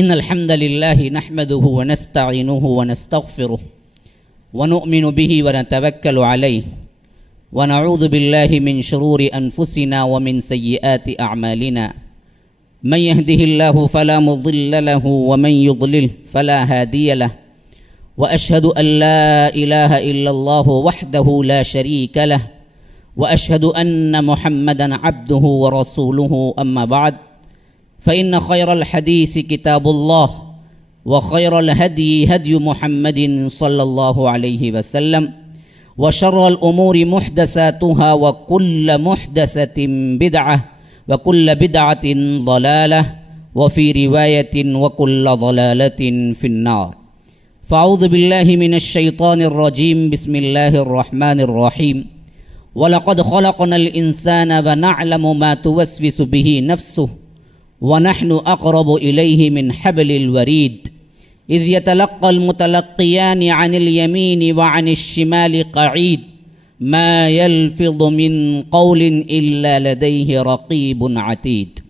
إن الحمد لله نحمده ونستعينه ونستغفره ونؤمن به ونتوكل عليه ونعوذ بالله من شرور أنفسنا ومن سيئات أعمالنا من يهده الله فلا مضل له ومن يضلل فلا هادي له وأشهد أن لا إله إلا الله وحده لا شريك له وأشهد أن محمدا عبده ورسوله أما بعد فإن خير الحديث كتاب الله وخير الهدي هدي محمد صلى الله عليه وسلم وشر الأمور محدثاتها وكل محدثة بدعة وكل بدعة ضلالة وفي رواية وكل ضلالة في النار فأعوذ بالله من الشيطان الرجيم بسم الله الرحمن الرحيم ولقد خلقنا الإنسان ونعلم ما توسوس به نفسه ونحن أقرب إليه من حبل الوريد إذ يتلقى المتلقيان عن اليمين وعن الشمال قعيد ما يلفظ من قول إلا لديه رقيب عتيد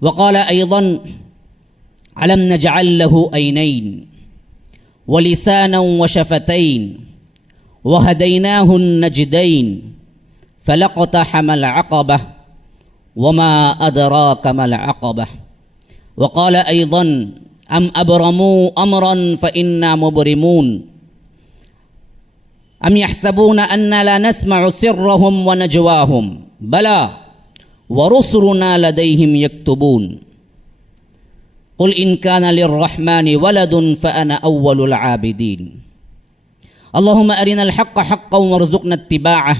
وقال أيضا ألم نجعل له عينين ولسانا وشفتين وهديناه النجدين فلاقتحم العقبة وما أدراك ما العقبة وقال أيضا أم أبرموا أمرا فإنا مبرمون أم يحسبون أننا لا نسمع سرهم ونجواهم بلى ورسلنا لديهم يكتبون قل إن كان للرحمن ولد فأنا أول العابدين اللهم أرنا الحق حقا وارزقنا اتباعه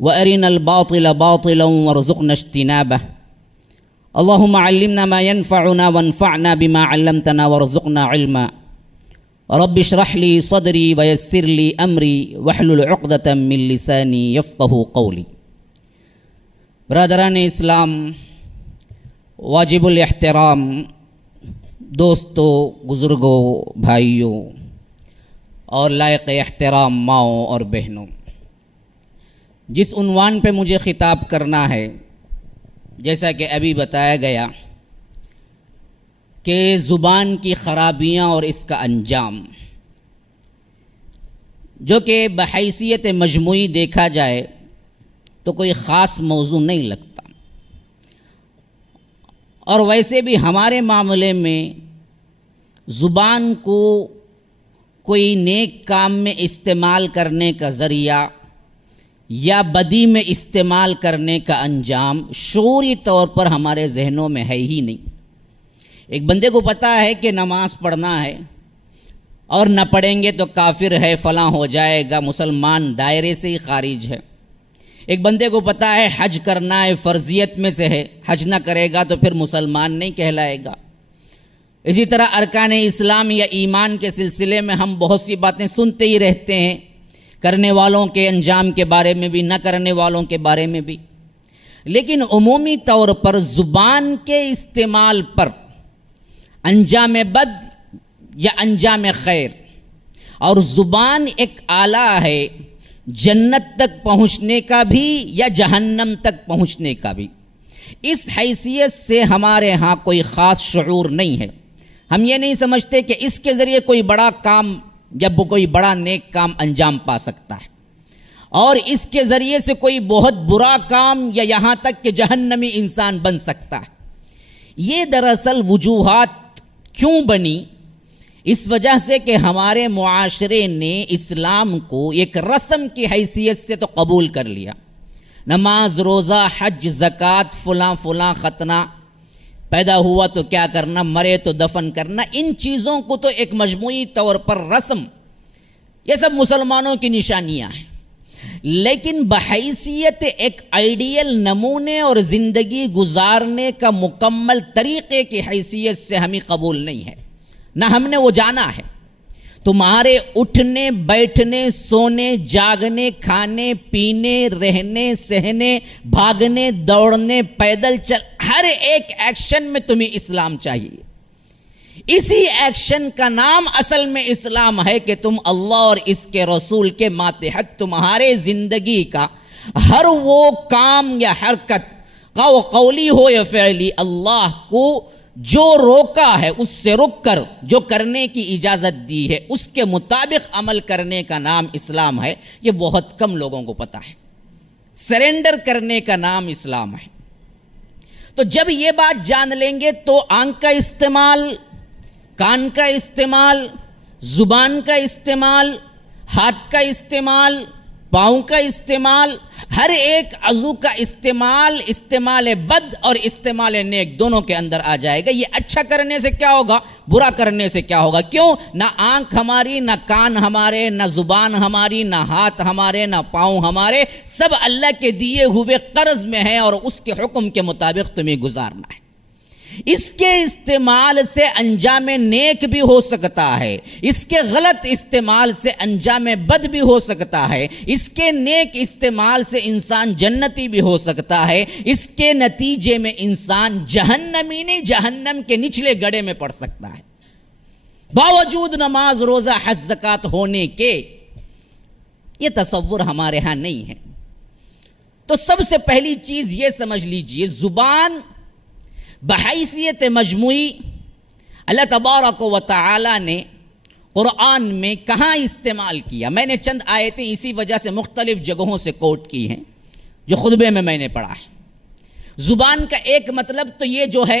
وأرنا الباطل باطلا وارزقنا اجتنابه اللهم علمنا ما ينفعنا وانفعنا بما علمتنا وارزقنا علما رب اشرح لي صدري ويسر لي أمري واحلل عقدة من لساني يفقه قولي برادران اسلام، واجب الاحترام دوستوں، بزرگوں، بھائیوں اور لائق احترام ماؤں اور بہنوں، جس عنوان پہ مجھے خطاب کرنا ہے، جیسا کہ ابھی بتایا گیا کہ زبان کی خرابیاں اور اس کا انجام، جو کہ بحیثیت مجموعی دیکھا جائے تو کوئی خاص موضوع نہیں لگتا، اور ویسے بھی ہمارے معاملے میں زبان کو کوئی نیک کام میں استعمال کرنے کا ذریعہ یا بدی میں استعمال کرنے کا انجام شعوری طور پر ہمارے ذہنوں میں ہے ہی نہیں۔ ایک بندے کو پتہ ہے کہ نماز پڑھنا ہے اور نہ پڑھیں گے تو کافر ہے، فلاں ہو جائے گا، مسلمان دائرے سے ہی خارج ہے۔ ایک بندے کو پتہ ہے حج کرنا ہے، فرضیت میں سے ہے، حج نہ کرے گا تو پھر مسلمان نہیں کہلائے گا۔ اسی طرح ارکان اسلام یا ایمان کے سلسلے میں ہم بہت سی باتیں سنتے ہی رہتے ہیں، کرنے والوں کے انجام کے بارے میں بھی، نہ کرنے والوں کے بارے میں بھی، لیکن عمومی طور پر زبان کے استعمال پر انجام بد یا انجام خیر، اور زبان ایک آلہ ہے جنت تک پہنچنے کا بھی یا جہنم تک پہنچنے کا بھی، اس حیثیت سے ہمارے ہاں کوئی خاص شعور نہیں ہے۔ ہم یہ نہیں سمجھتے کہ اس کے ذریعے کوئی بڑا کام جب کوئی بڑا نیک کام انجام پا سکتا ہے، اور اس کے ذریعے سے کوئی بہت برا کام یا یہاں تک کہ جہنمی انسان بن سکتا ہے۔ یہ دراصل وجوہات کیوں بنی؟ اس وجہ سے کہ ہمارے معاشرے نے اسلام کو ایک رسم کی حیثیت سے تو قبول کر لیا۔ نماز، روزہ، حج، زکوٰۃ، فلاں فلاں ختنہ، پیدا ہوا تو کیا کرنا، مرے تو دفن کرنا، ان چیزوں کو تو ایک مجموعی طور پر رسم، یہ سب مسلمانوں کی نشانیاں ہیں، لیکن بحیثیت ایک آئیڈیل نمونے اور زندگی گزارنے کا مکمل طریقے کی حیثیت سے ہمیں قبول نہیں ہے، نہ ہم نے وہ جانا ہے۔ تمہارے اٹھنے، بیٹھنے، سونے، جاگنے، کھانے، پینے، رہنے، سہنے، بھاگنے، دوڑنے، پیدل چل، ہر ایک ایکشن میں تمہیں اسلام چاہیے۔ اسی ایکشن کا نام اصل میں اسلام ہے کہ تم اللہ اور اس کے رسول کے ماتحت تمہارے زندگی کا ہر وہ کام یا حرکت، قولی ہو یا فعلی، اللہ کو جو روکا ہے اس سے رک کر جو کرنے کی اجازت دی ہے اس کے مطابق عمل کرنے کا نام اسلام ہے. یہ بہت کم لوگوں کو پتہ ہے. سرنڈر کرنے کا نام اسلام ہے. تو جب یہ بات جان لیں گے تو آنکھ کا استعمال، کان کا استعمال، زبان کا استعمال، ہاتھ کا استعمال، پاؤں کا استعمال، ہر ایک عضو کا استعمال بد اور استعمال نیک دونوں کے اندر آ جائے گا. یہ اچھا کرنے سے کیا ہوگا، برا کرنے سے کیا ہوگا. کیوں؟ نہ آنکھ ہماری، نہ کان ہمارے، نہ زبان ہماری، نہ ہاتھ ہمارے، نہ پاؤں ہمارے، سب اللہ کے دیے ہوئے قرض میں ہیں اور اس کے حکم کے مطابق تمہیں گزارنا ہے. اس کے استعمال سے انجام نیک بھی ہو سکتا ہے، اس کے غلط استعمال سے انجام بد بھی ہو سکتا ہے، اس کے نیک استعمال سے انسان جنتی بھی ہو سکتا ہے، اس کے نتیجے میں انسان جہنمی نہیں جہنم کے نچلے گڑھے میں پڑ سکتا ہے. باوجود نماز روزہ حج زکوٰۃ ہونے کے یہ تصور ہمارے ہاں نہیں ہے. تو سب سے پہلی چیز یہ سمجھ لیجئے، زبان بحیثیت مجموعی اللہ تبارک و تعالی نے قرآن میں کہاں استعمال کیا. میں نے چند آیتیں اسی وجہ سے مختلف جگہوں سے کوٹ کی ہیں جو خطبے میں نے پڑھا ہے. زبان کا ایک مطلب تو یہ جو ہے،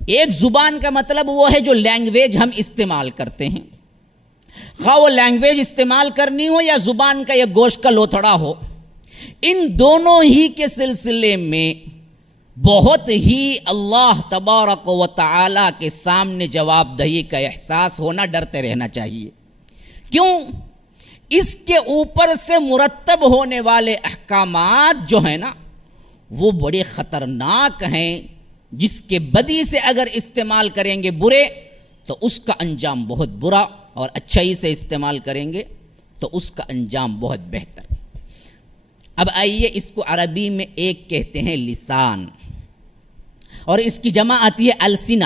ایک زبان کا مطلب وہ ہے جو لینگویج ہم استعمال کرتے ہیں، خواہ وہ لینگویج استعمال کرنی ہو یا زبان کا یہ گوشت کا لوتھڑا ہو. ان دونوں ہی کے سلسلے میں بہت ہی اللہ تبارک و تعالی کے سامنے جواب دہی کا احساس ہونا، ڈرتے رہنا چاہیے. کیوں؟ اس کے اوپر سے مرتب ہونے والے احکامات جو ہیں نا وہ بڑے خطرناک ہیں. جس کے بدی سے اگر استعمال کریں گے برے تو اس کا انجام بہت برا، اور اچھائی سے استعمال کریں گے تو اس کا انجام بہت بہتر. اب آئیے، اس کو عربی میں ایک کہتے ہیں لسان، اور اس کی جمع آتی ہے السنہ،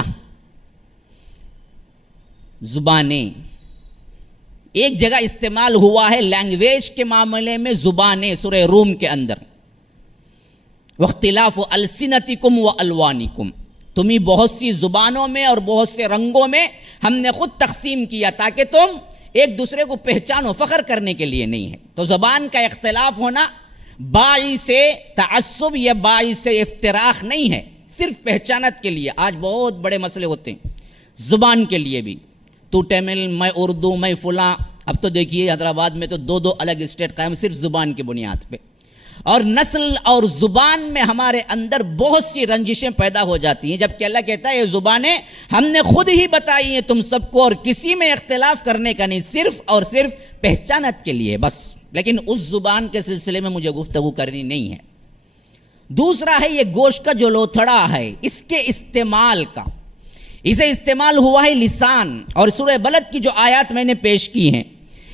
زبانیں. ایک جگہ استعمال ہوا ہے لینگویج کے معاملے میں زبانیں، سورہ روم کے اندر، واختلاف السنتکم و الوانکم، تمہیں بہت سی زبانوں میں اور بہت سے رنگوں میں ہم نے خود تقسیم کیا تاکہ تم ایک دوسرے کو پہچانو، فخر کرنے کے لیے نہیں ہے. تو زبان کا اختلاف ہونا باعث تعصب یا باعث افتراق نہیں ہے، صرف پہچانت کے لیے. آج بہت بڑے مسئلے ہوتے ہیں زبان کے لیے بھی، تو تمل، میں اردو، میں فلاں. اب تو دیکھیے حیدرآباد میں تو دو الگ اسٹیٹ قائم صرف زبان کی بنیاد پہ. اور نسل اور زبان میں ہمارے اندر بہت سی رنجشیں پیدا ہو جاتی ہیں، جبکہ اللہ کہتا ہے یہ زبانیں ہم نے خود ہی بتائی ہیں تم سب کو، اور کسی میں اختلاف کرنے کا نہیں، صرف اور صرف پہچانت کے لیے بس. لیکن اس زبان کے سلسلے میں مجھے گفتگو کرنی نہیں ہے. دوسرا ہے یہ گوشت کا جو لوتھڑا ہے، اس کے استعمال کا، اسے استعمال ہوا ہے لسان. اور سورہ بلد کی جو آیات میں نے پیش کی ہیں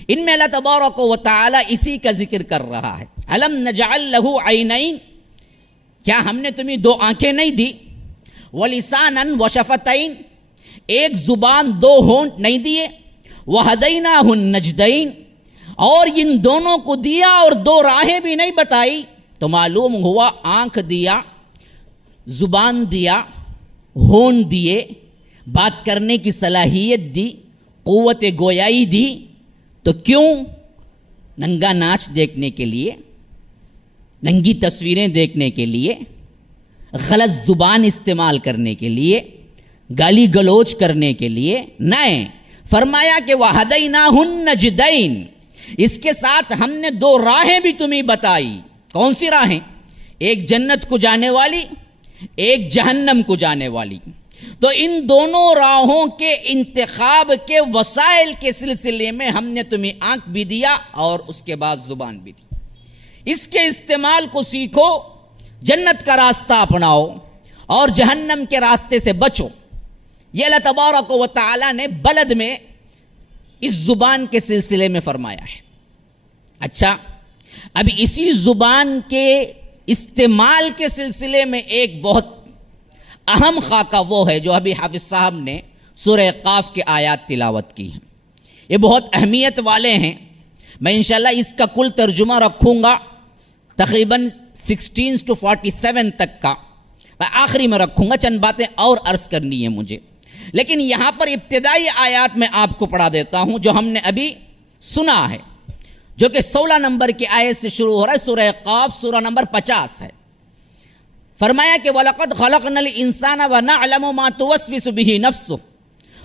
ان میں اللہ تبارک و تعالی اسی کا ذکر کر رہا ہے. الم نجعل لہ عینین، کیا ہم نے تمہیں دو آنکھیں نہیں دی؟ ولسانا وشفتین، ایک زبان دو ہونٹ نہیں دیے؟ وہدیناہ النجدین، اور ان دونوں کو دیا اور دو راہیں بھی نہیں بتائی. تو معلوم ہوا آنکھ دیا، زبان دیا، ہونٹ دیے، بات کرنے کی صلاحیت دی، قوت گویائی دی. تو کیوں؟ ننگا ناچ دیکھنے کے لیے، ننگی تصویریں دیکھنے کے لیے، غلط زبان استعمال کرنے کے لیے، گالی گلوچ کرنے کے لیے نہیں. فرمایا کہ وَهَدَيْنَاهُ النَّجْدَيْنِ، اس کے ساتھ ہم نے دو راہیں بھی تمہیں بتائی. کون سی راہیں؟ ایک جنت کو جانے والی، ایک جہنم کو جانے والی. تو ان دونوں راہوں کے انتخاب کے وسائل کے سلسلے میں ہم نے تمہیں آنکھ بھی دیا اور اس کے بعد زبان بھی دی. اس کے استعمال کو سیکھو، جنت کا راستہ اپناؤ اور جہنم کے راستے سے بچو. یہ اللہ تبارک و تعالی نے بلد میں اس زبان کے سلسلے میں فرمایا ہے. اچھا، اب اسی زبان کے استعمال کے سلسلے میں ایک بہت اہم خاکہ وہ ہے جو ابھی حافظ صاحب نے سورہ قاف کے آیات تلاوت کی ہیں. یہ بہت اہمیت والے ہیں. میں انشاءاللہ اس کا کل ترجمہ رکھوں گا تقریباً 16 to 47 تک کا. آخری میں رکھوں گا، چند باتیں اور عرض کرنی ہیں مجھے، لیکن یہاں پر ابتدائی آیات میں آپ کو پڑھا دیتا ہوں جو ہم نے ابھی سنا ہے، جو کہ 16 نمبر کی آیت سے شروع ہو رہا ہے، سورہ قاف، سورہ نمبر 50 ہے۔ فرمایا کہ وَلَقَدْ خَلَقْنَا الْإِنسَانَ وَنَعْلَمُ مَا تُوَسْوِسُ بِهِ نَفْسُهُ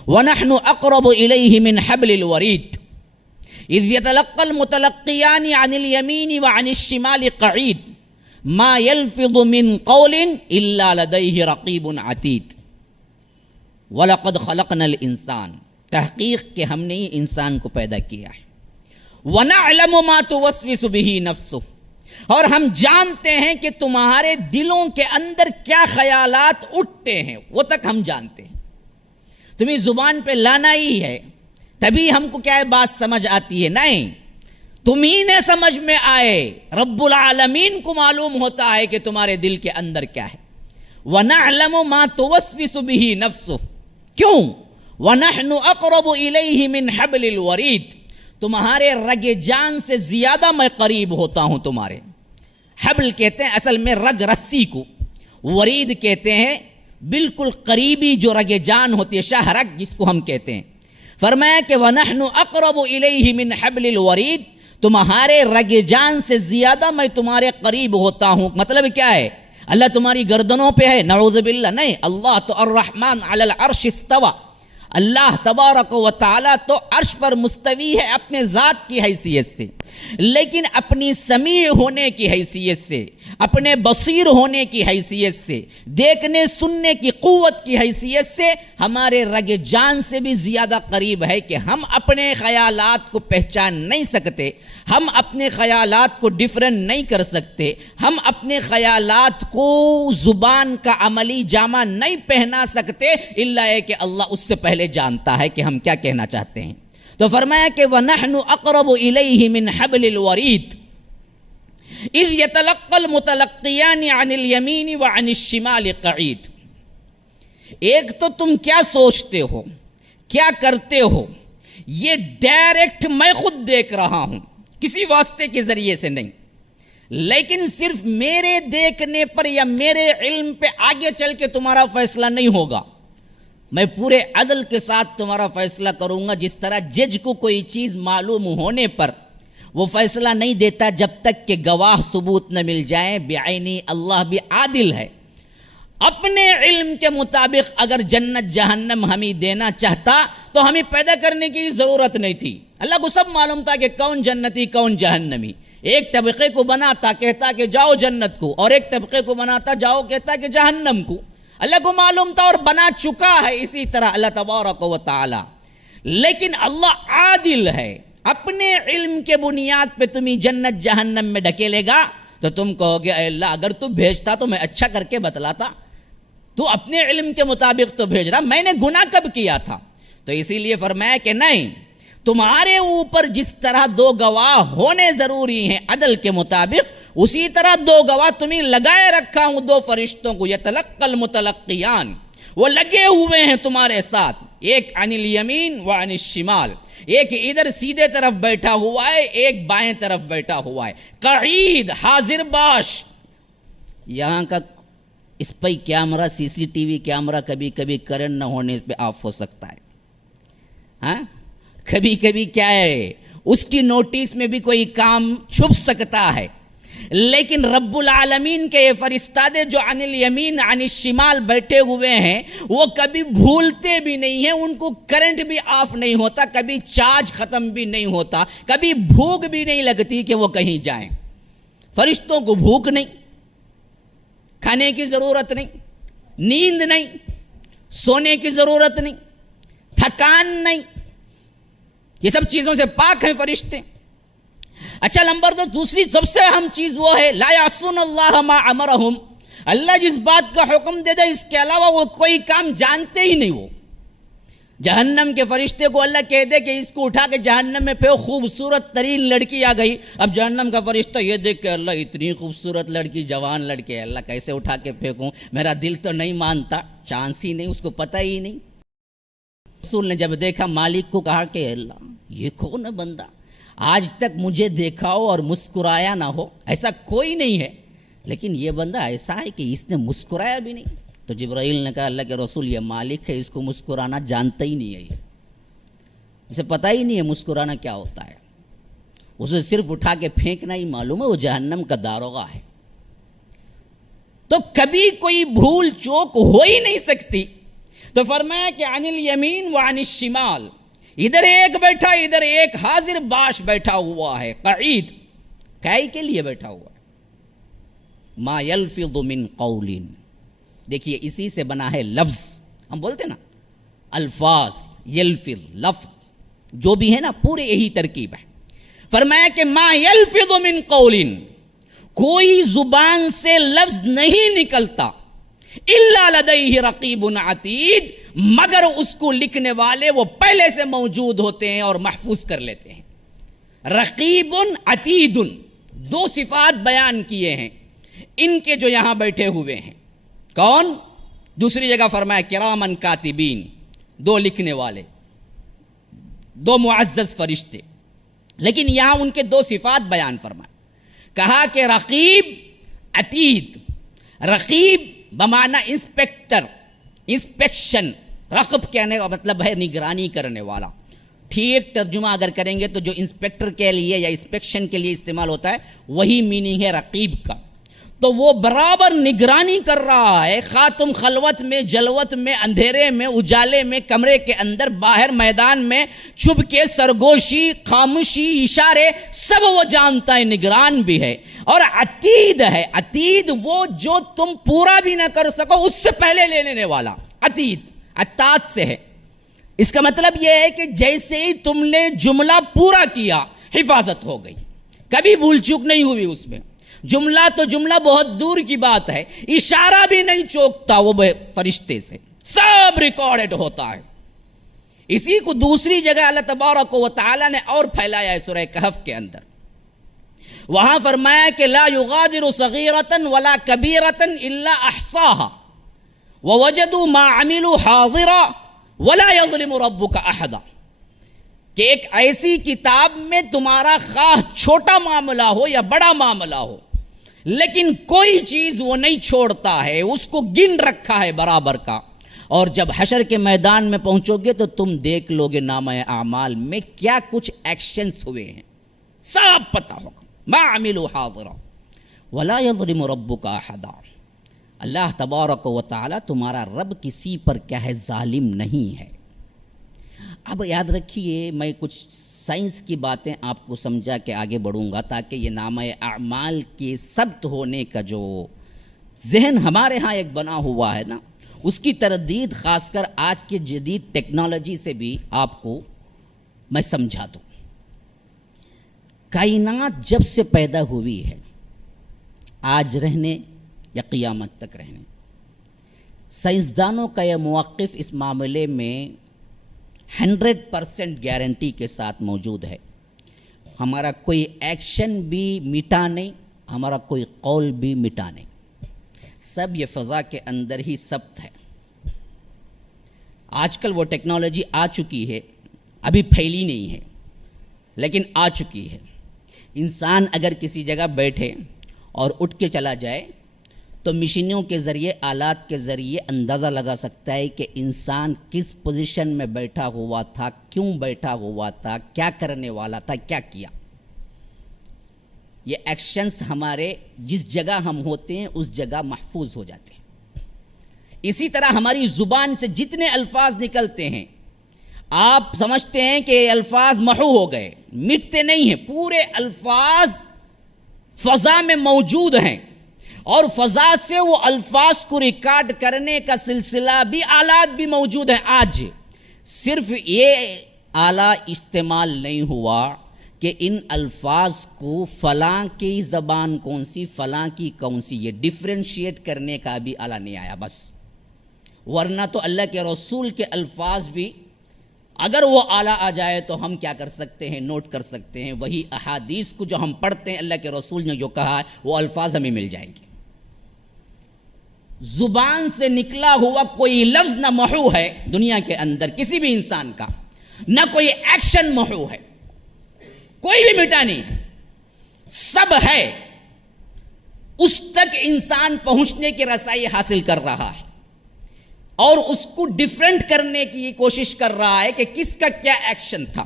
وَنَحْنُ أَقْرَبُ إِلَيْهِ مِنْ حَبْلِ الْوَرِيدِ إِذْ يَتَلَقَّى الْمُتَلَقِّيَانِ عَنِ الْيَمِينِ وَعَنِ الشِّمَالِ قَعِيدٌ مَا يَلْفِظُ مِنْ قَوْلٍ إِلَّا لَدَيْهِ رَقِيبٌ عَتِيدٌ۔ وَلَقَدْ خَلَقْنَا الْإِنسَانَ، تحقیق کہ ہم نے انسان کو پیدا کیا ہے، وَنَعْلَمُ مَا تُوَسْوِسُ بِهِ نَفْسُهُ، اور ہم جانتے ہیں کہ تمہارے دلوں کے اندر کیا خیالات اٹھتے ہیں، وہ تک ہم جانتے ہیں۔ تمہیں زبان پہ لانا ہی ہے تبھی ہم کو کیا ہے بات سمجھ آتی ہے، نہیں، تمہیں نے سمجھ میں آئے، رب العالمین کو معلوم ہوتا ہے کہ تمہارے دل کے اندر کیا ہے۔ وَنَعْلَمُ مَا تُوَسْوِسُ بِهِ نَفْسُهُ، کیوں؟ وَنَحْنُ أَقْرَبُ إِلَيْهِ مِنْ حَبْلِ الْوَرِيدِ، تمہارے رگ جان سے زیادہ میں قریب ہوتا ہوں تمہارے۔ حبل کہتے ہیں اصل میں رگ رسی کو، ورید کہتے ہیں بالکل قریبی جو رگ جان ہوتی ہے، شاہ رگ جس کو ہم کہتے ہیں۔ فرمایا کہ وَنَحْنُ أَقْرَبُ إِلَيْهِ مِنْ حَبْلِ الْوَرِيدِ، تمہارے رگ جان سے زیادہ میں تمہارے قریب ہوتا ہوں۔ مطلب کیا ہے؟ اللہ تمہاری گردنوں پہ ہے؟ نعوذ باللہ، نہیں، اللہ تو الرحمن علی العرش استوى، اللہ تبارک و تعالیٰ تو عرش پر مستوی ہے اپنے ذات کی حیثیت سے، لیکن اپنی سمیع ہونے کی حیثیت سے، اپنے بصیر ہونے کی حیثیت سے، دیکھنے سننے کی قوت کی حیثیت سے ہمارے رگ جان سے بھی زیادہ قریب ہے کہ ہم اپنے خیالات کو پہچان نہیں سکتے، ہم اپنے خیالات کو ڈیفرنٹ نہیں کر سکتے، ہم اپنے خیالات کو زبان کا عملی جامہ نہیں پہنا سکتے، الا ہے کہ اللہ اس سے پہلے جانتا ہے کہ ہم کیا کہنا چاہتے ہیں۔ تو فرمایا کہ وَنَحْنُ أَقْرَبُ إِلَيْهِ مِنْ حَبْلِ الْوَرِيدِ إِذْ يَتَلَقَّى الْمُتَلَقِّيَانِ عَنِ الْيَمِينِ وَعَنِ الشِّمَالِ قَعِيدٌ، ایک تو تم کیا سوچتے ہو، کیا کرتے ہو، یہ ڈائریکٹ میں خود دیکھ رہا ہوں، کسی واسطے کے ذریعے سے نہیں، لیکن صرف میرے دیکھنے پر یا میرے علم پہ آگے چل کے تمہارا فیصلہ نہیں ہوگا، میں پورے عدل کے ساتھ تمہارا فیصلہ کروں گا۔ جس طرح جج کو کوئی چیز معلوم ہونے پر وہ فیصلہ نہیں دیتا جب تک کہ گواہ ثبوت نہ مل جائیں، بعینی اللہ بھی عادل ہے، اپنے علم کے مطابق اگر جنت جہنم ہمیں دینا چاہتا تو ہمیں پیدا کرنے کی ضرورت نہیں تھی، اللہ کو سب معلوم تھا کہ کون جنتی کون جہنمی، ایک طبقے کو بناتا کہتا کہ جاؤ جنت کو، اور ایک طبقے کو بناتا جاؤ کہتا کہ جہنم کو، اللہ کو معلوم تھا اور بنا چکا ہے اسی طرح اللہ تبارک و تعالی، لیکن اللہ عادل ہے، اپنے علم کے بنیاد پہ تمہیں جنت جہنم میں ڈھکیلے گا تو تم کہو گے اے اللہ اگر تو بھیجتا تو میں اچھا کر کے بتلاتا، تو اپنے علم کے مطابق تو بھیج رہا، میں نے گناہ کب کیا تھا؟ تو اسی لیے فرمایا کہ نہیں، تمہارے اوپر جس طرح دو گواہ ہونے ضروری ہیں عدل کے مطابق، اسی طرح دو گواہ تمہیں لگائے رکھا ہوں، دو فرشتوں کو، یتلقى المتلقیان، وہ لگے ہوئے ہیں تمہارے ساتھ، ایک عن الیمین وعن الشمال، ایک ادھر سیدھے طرف بیٹھا ہوا ہے، ایک بائیں طرف بیٹھا ہوا ہے، قعید، حاضر باش۔ یہاں کا اس پہ کیمرہ سی سی ٹی وی کیمرہ کبھی کبھی کرنٹ نہ ہونے پہ آف ہو سکتا ہے، ہاں کبھی کبھی کیا ہے اس کی نوٹس میں بھی کوئی کام چھپ سکتا ہے، لیکن رب العالمین کے یہ فرشتادے جو عن الیمین عن الشمال بیٹھے ہوئے ہیں وہ کبھی بھولتے بھی نہیں ہیں، ان کو کرنٹ بھی آف نہیں ہوتا، کبھی چارج ختم بھی نہیں ہوتا، کبھی بھوک بھی نہیں لگتی کہ وہ کہیں جائیں۔ فرشتوں کو بھوک نہیں، کھانے کی ضرورت نہیں، نیند نہیں، سونے کی ضرورت نہیں، تھکان نہیں، یہ سب چیزوں سے پاک ہیں فرشتے۔ اچھا نمبر دو، دوسری سب سے اہم چیز وہ ہے لا یعصون اللہ ما امرہم، اللہ جس بات کا حکم دے دے اس کے علاوہ وہ کوئی کام جانتے ہی نہیں۔ وہ جہنم کے فرشتے کو اللہ کہہ دے کہ اس کو اٹھا کے جہنم میں پھینکو، خوبصورت ترین لڑکی آ گئی، اب جہنم کا فرشتہ یہ دیکھ کہ اللہ اتنی خوبصورت لڑکی، جوان لڑکی ہے، اللہ کیسے اٹھا کے پھینکوں، میرا دل تو نہیں مانتا، چانس ہی نہیں، اس کو پتہ ہی نہیں۔ رسول نے جب دیکھا مالک کو کہا کہ اللہ یہ کون ہے بندہ، آج تک مجھے دیکھا ہو اور مسکرایا نہ ہو، ایسا کوئی نہیں ہے، لیکن یہ بندہ ایسا ہے کہ اس نے مسکرایا بھی نہیں. تو جبرائیل نے کہا اللہ کے رسول یہ مالک ہے، اس کو مسکرانا جانتا ہی نہیں ہے، یہ اسے پتہ ہی نہیں ہے مسکرانا کیا ہوتا ہے، اسے صرف اٹھا کے پھینکنا ہی معلوم ہے، وہ جہنم کا داروغہ ہے. تو کبھی کوئی بھول چوک ہو ہی نہیں سکتی. تو فرمایا کہ عن الیمین وعن الشمال، ادھر ایک بیٹھا ادھر ایک حاضر باش بیٹھا ہوا ہے، قعید کائی کے لیے بیٹھا ہوا ہے. ما یلفظ من قول، دیکھیے اسی سے بنا ہے لفظ، ہم بولتے نا الفاظ، یلفظ لفظ جو بھی ہے نا پورے یہی ترکیب ہے. فرمایا کہ ما یلفظ من قول، کوئی زبان سے لفظ نہیں نکلتا الا لدیہ رقیب عتید، مگر اس کو لکھنے والے وہ پہلے سے موجود ہوتے ہیں اور محفوظ کر لیتے ہیں. رقیب عتید، دو صفات بیان کیے ہیں ان کے جو یہاں بیٹھے ہوئے ہیں. کون؟ دوسری جگہ فرمایا کرامن کاتبین، دو لکھنے والے، دو معزز فرشتے. لیکن یہاں ان کے دو صفات بیان فرمایا، کہا کہ رقیب عتید. رقیب بمعنی انسپیکٹر، انسپیکشن، رقب کہنے کا مطلب ہے نگرانی کرنے والا. ٹھیک ترجمہ اگر کریں گے تو جو انسپیکٹر کے لیے یا انسپیکشن کے لیے استعمال ہوتا ہے وہی میننگ ہے رقیب کا. تو وہ برابر نگرانی کر رہا ہے، خواہ تم خلوت میں، جلوت میں، اندھیرے میں، اجالے میں، کمرے کے اندر، باہر میدان میں، چھپ کے، سرگوشی، خاموشی، اشارے، سب وہ جانتا ہے، نگران بھی ہے. اور عتید ہے، عتید وہ جو تم پورا بھی نہ کر سکو اس سے پہلے لے لینے والا. عتید عتاد سے ہے. اس کا مطلب یہ ہے کہ جیسے ہی تم نے جملہ پورا کیا حفاظت ہو گئی، کبھی بھول چوک نہیں ہوئی اس میں. جملہ تو جملہ بہت دور کی بات ہے، اشارہ بھی نہیں چوکتا وہ فرشتے سے، سب ریکارڈڈ ہوتا ہے. اسی کو دوسری جگہ اللہ تبارک و تعالی نے اور پھیلایا ہے سورہ کہف کے اندر. وہاں فرمایا کہ لا یغادر صغیرۃ ولا کبیرۃ الا احصاها ووجدوا ما عملوا حاضرا ولا یظلم ربک احدا، کہ ایک ایسی کتاب میں تمہارا خواہ چھوٹا معاملہ ہو یا بڑا معاملہ ہو لیکن کوئی چیز وہ نہیں چھوڑتا ہے، اس کو گن رکھا ہے برابر کا. اور جب حشر کے میدان میں پہنچو گے تو تم دیکھ لو گے نامہ اعمال میں کیا کچھ ایکشنز ہوئے ہیں، سب پتہ ہوگا. ما عملوا حاضرا ولا یظلم ربک احدا، اللہ تبارک و تعالی تمہارا رب کسی پر کیا ہے ظالم نہیں ہے. اب یاد رکھیے میں کچھ سائنس کی باتیں آپ کو سمجھا کے آگے بڑھوں گا تاکہ یہ نامہ اعمال کے ثبت ہونے کا جو ذہن ہمارے ہاں ایک بنا ہوا ہے نا اس کی تردید خاص کر آج کے جدید ٹیکنالوجی سے بھی آپ کو میں سمجھا دوں. کائنات جب سے پیدا ہوئی ہے آج رہنے یا قیامت تک رہنے، سائنسدانوں کا یہ موقف اس معاملے میں 100% گارنٹی کے ساتھ موجود ہے. ہمارا کوئی ایکشن بھی مٹا نہیں، ہمارا کوئی قول بھی مٹا نہیں، سب یہ فضا کے اندر ہی ثبت ہے. آج کل وہ ٹیکنالوجی آ چکی ہے، ابھی پھیلی نہیں ہے لیکن آ چکی ہے. انسان اگر کسی جگہ بیٹھے اور اٹھ کے چلا جائے تو مشینوں کے ذریعے، آلات کے ذریعے اندازہ لگا سکتا ہے کہ انسان کس پوزیشن میں بیٹھا ہوا تھا، کیوں بیٹھا ہوا تھا، کیا کرنے والا تھا، کیا کیا. یہ ایکشنز ہمارے جس جگہ ہم ہوتے ہیں اس جگہ محفوظ ہو جاتے ہیں. اسی طرح ہماری زبان سے جتنے الفاظ نکلتے ہیں آپ سمجھتے ہیں کہ یہ الفاظ محو ہو گئے، مٹتے نہیں ہیں. پورے الفاظ فضا میں موجود ہیں اور فضا سے وہ الفاظ کو ریکارڈ کرنے کا سلسلہ بھی، آلات بھی موجود ہیں. آج صرف یہ آلہ استعمال نہیں ہوا کہ ان الفاظ کو فلاں کی زبان کون سی، فلاں کی کون سی، یہ ڈیفرینشیٹ کرنے کا بھی آلہ نہیں آیا بس. ورنہ تو اللہ کے رسول کے الفاظ بھی اگر وہ آلہ آ جائے تو ہم کیا کر سکتے ہیں، نوٹ کر سکتے ہیں. وہی احادیث کو جو ہم پڑھتے ہیں اللہ کے رسول نے جو کہا ہے وہ الفاظ ہمیں مل جائیں گے. زبان سے نکلا ہوا کوئی لفظ نہ محو ہے دنیا کے اندر کسی بھی انسان کا، نہ کوئی ایکشن محو ہے، کوئی بھی مٹا نہیں ہے، سب ہے. اس تک انسان پہنچنے کی رسائی حاصل کر رہا ہے اور اس کو ڈیفرنٹ کرنے کی کوشش کر رہا ہے کہ کس کا کیا ایکشن تھا.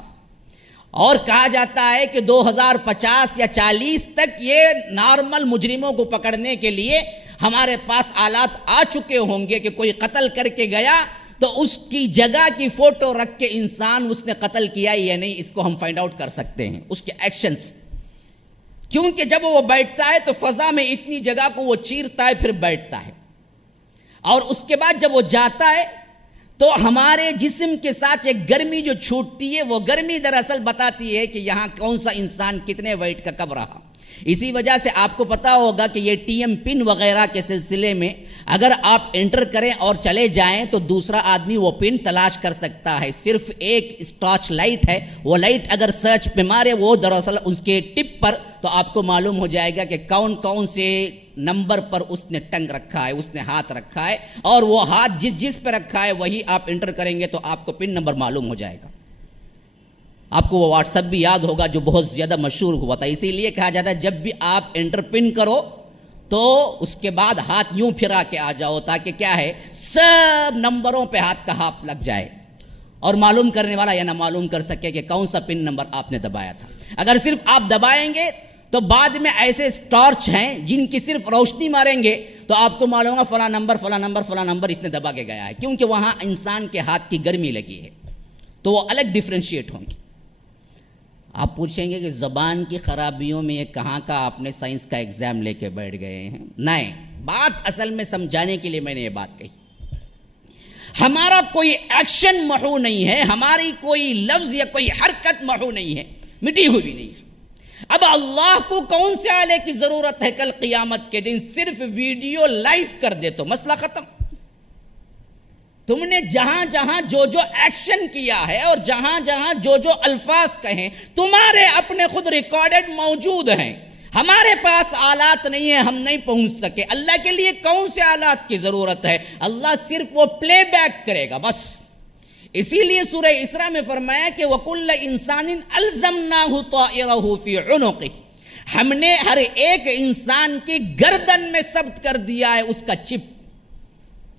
اور کہا جاتا ہے کہ 2050 یا 40 تک یہ نارمل مجرموں کو پکڑنے کے لیے ہمارے پاس آلات آ چکے ہوں گے کہ کوئی قتل کر کے گیا تو اس کی جگہ کی فوٹو رکھ کے انسان اس نے قتل کیا یا نہیں اس کو ہم فائنڈ آؤٹ کر سکتے ہیں اس کے ایکشن سے. کیونکہ جب وہ بیٹھتا ہے تو فضا میں اتنی جگہ کو وہ چیرتا ہے پھر بیٹھتا ہے، اور اس کے بعد جب وہ جاتا ہے تو ہمارے جسم کے ساتھ ایک گرمی جو چھوٹتی ہے، وہ گرمی دراصل بتاتی ہے کہ یہاں کون سا انسان کتنے ویٹ کا کب رہا. اسی وجہ سے آپ کو پتا ہوگا کہ یہ ٹی ایم پن وغیرہ کے سلسلے میں اگر آپ انٹر کریں اور چلے جائیں تو دوسرا آدمی وہ پن تلاش کر سکتا ہے. صرف ایک ٹارچ لائٹ ہے، وہ لائٹ اگر سرچ پہ مارے وہ دراصل اس کے ٹپ پر، تو آپ کو معلوم ہو جائے گا کہ کون کون سے نمبر پر اس نے ٹنگ رکھا ہے، اس نے ہاتھ رکھا ہے، اور وہ ہاتھ جس پہ رکھا ہے وہی آپ انٹر کریں گے تو آپ کو پن نمبر معلوم ہو جائے گا. آپ کو وہ واٹس ایپ بھی یاد ہوگا جو بہت زیادہ مشہور ہوا تھا. اسی لیے کہا جاتا ہے جب بھی آپ انٹر پن کرو تو اس کے بعد ہاتھ یوں پھرا کے آ جاؤ تاکہ کیا ہے سب نمبروں پہ ہاتھ کا ہاتھ لگ جائے اور معلوم کرنے والا یہ نہ معلوم کر سکے کہ کون سا پن نمبر آپ نے دبایا تھا. اگر صرف آپ دبائیں گے تو بعد میں ایسے ٹارچ ہیں جن کی صرف روشنی ماریں گے تو آپ کو معلوم ہوگا فلاں نمبر فلاں نمبر فلاں نمبر اس نے دبا کے گیا ہے، کیونکہ وہاں انسان کے ہاتھ کی گرمی لگی ہے تو وہ الگ ڈیفرینشیٹ ہوں گے. آپ پوچھیں گے کہ زبان کی خرابیوں میں یہ کہاں کا آپ نے سائنس کا ایگزام لے کے بیٹھ گئے ہیں؟ نہیں، بات اصل میں سمجھانے کے لیے میں نے یہ بات کہی. ہمارا کوئی ایکشن محو نہیں ہے، ہماری کوئی لفظ یا کوئی حرکت محو نہیں ہے، مٹی ہوئی بھی نہیں ہے. اب اللہ کو کون سے آلے کی ضرورت ہے کل قیامت کے دن؟ صرف ویڈیو لائیو کر دے تو مسئلہ ختم. تم نے جہاں جہاں جو ایکشن کیا ہے اور جہاں جہاں جو الفاظ کہیں تمہارے اپنے خود ریکارڈڈ موجود ہیں. ہمارے پاس آلات نہیں ہیں، ہم نہیں پہنچ سکے. اللہ کے لیے کون سے آلات کی ضرورت ہے؟ اللہ صرف وہ پلے بیک کرے گا بس. اسی لیے سورہ اسراء میں فرمایا کہ وَكُلَّ إِنسَانٍ أَلْزَمْنَاهُ طَائِرَهُ فِي عُنُقِهِ، ہم نے ہر ایک انسان کی گردن میں ثبت کر دیا ہے اس کا چپ،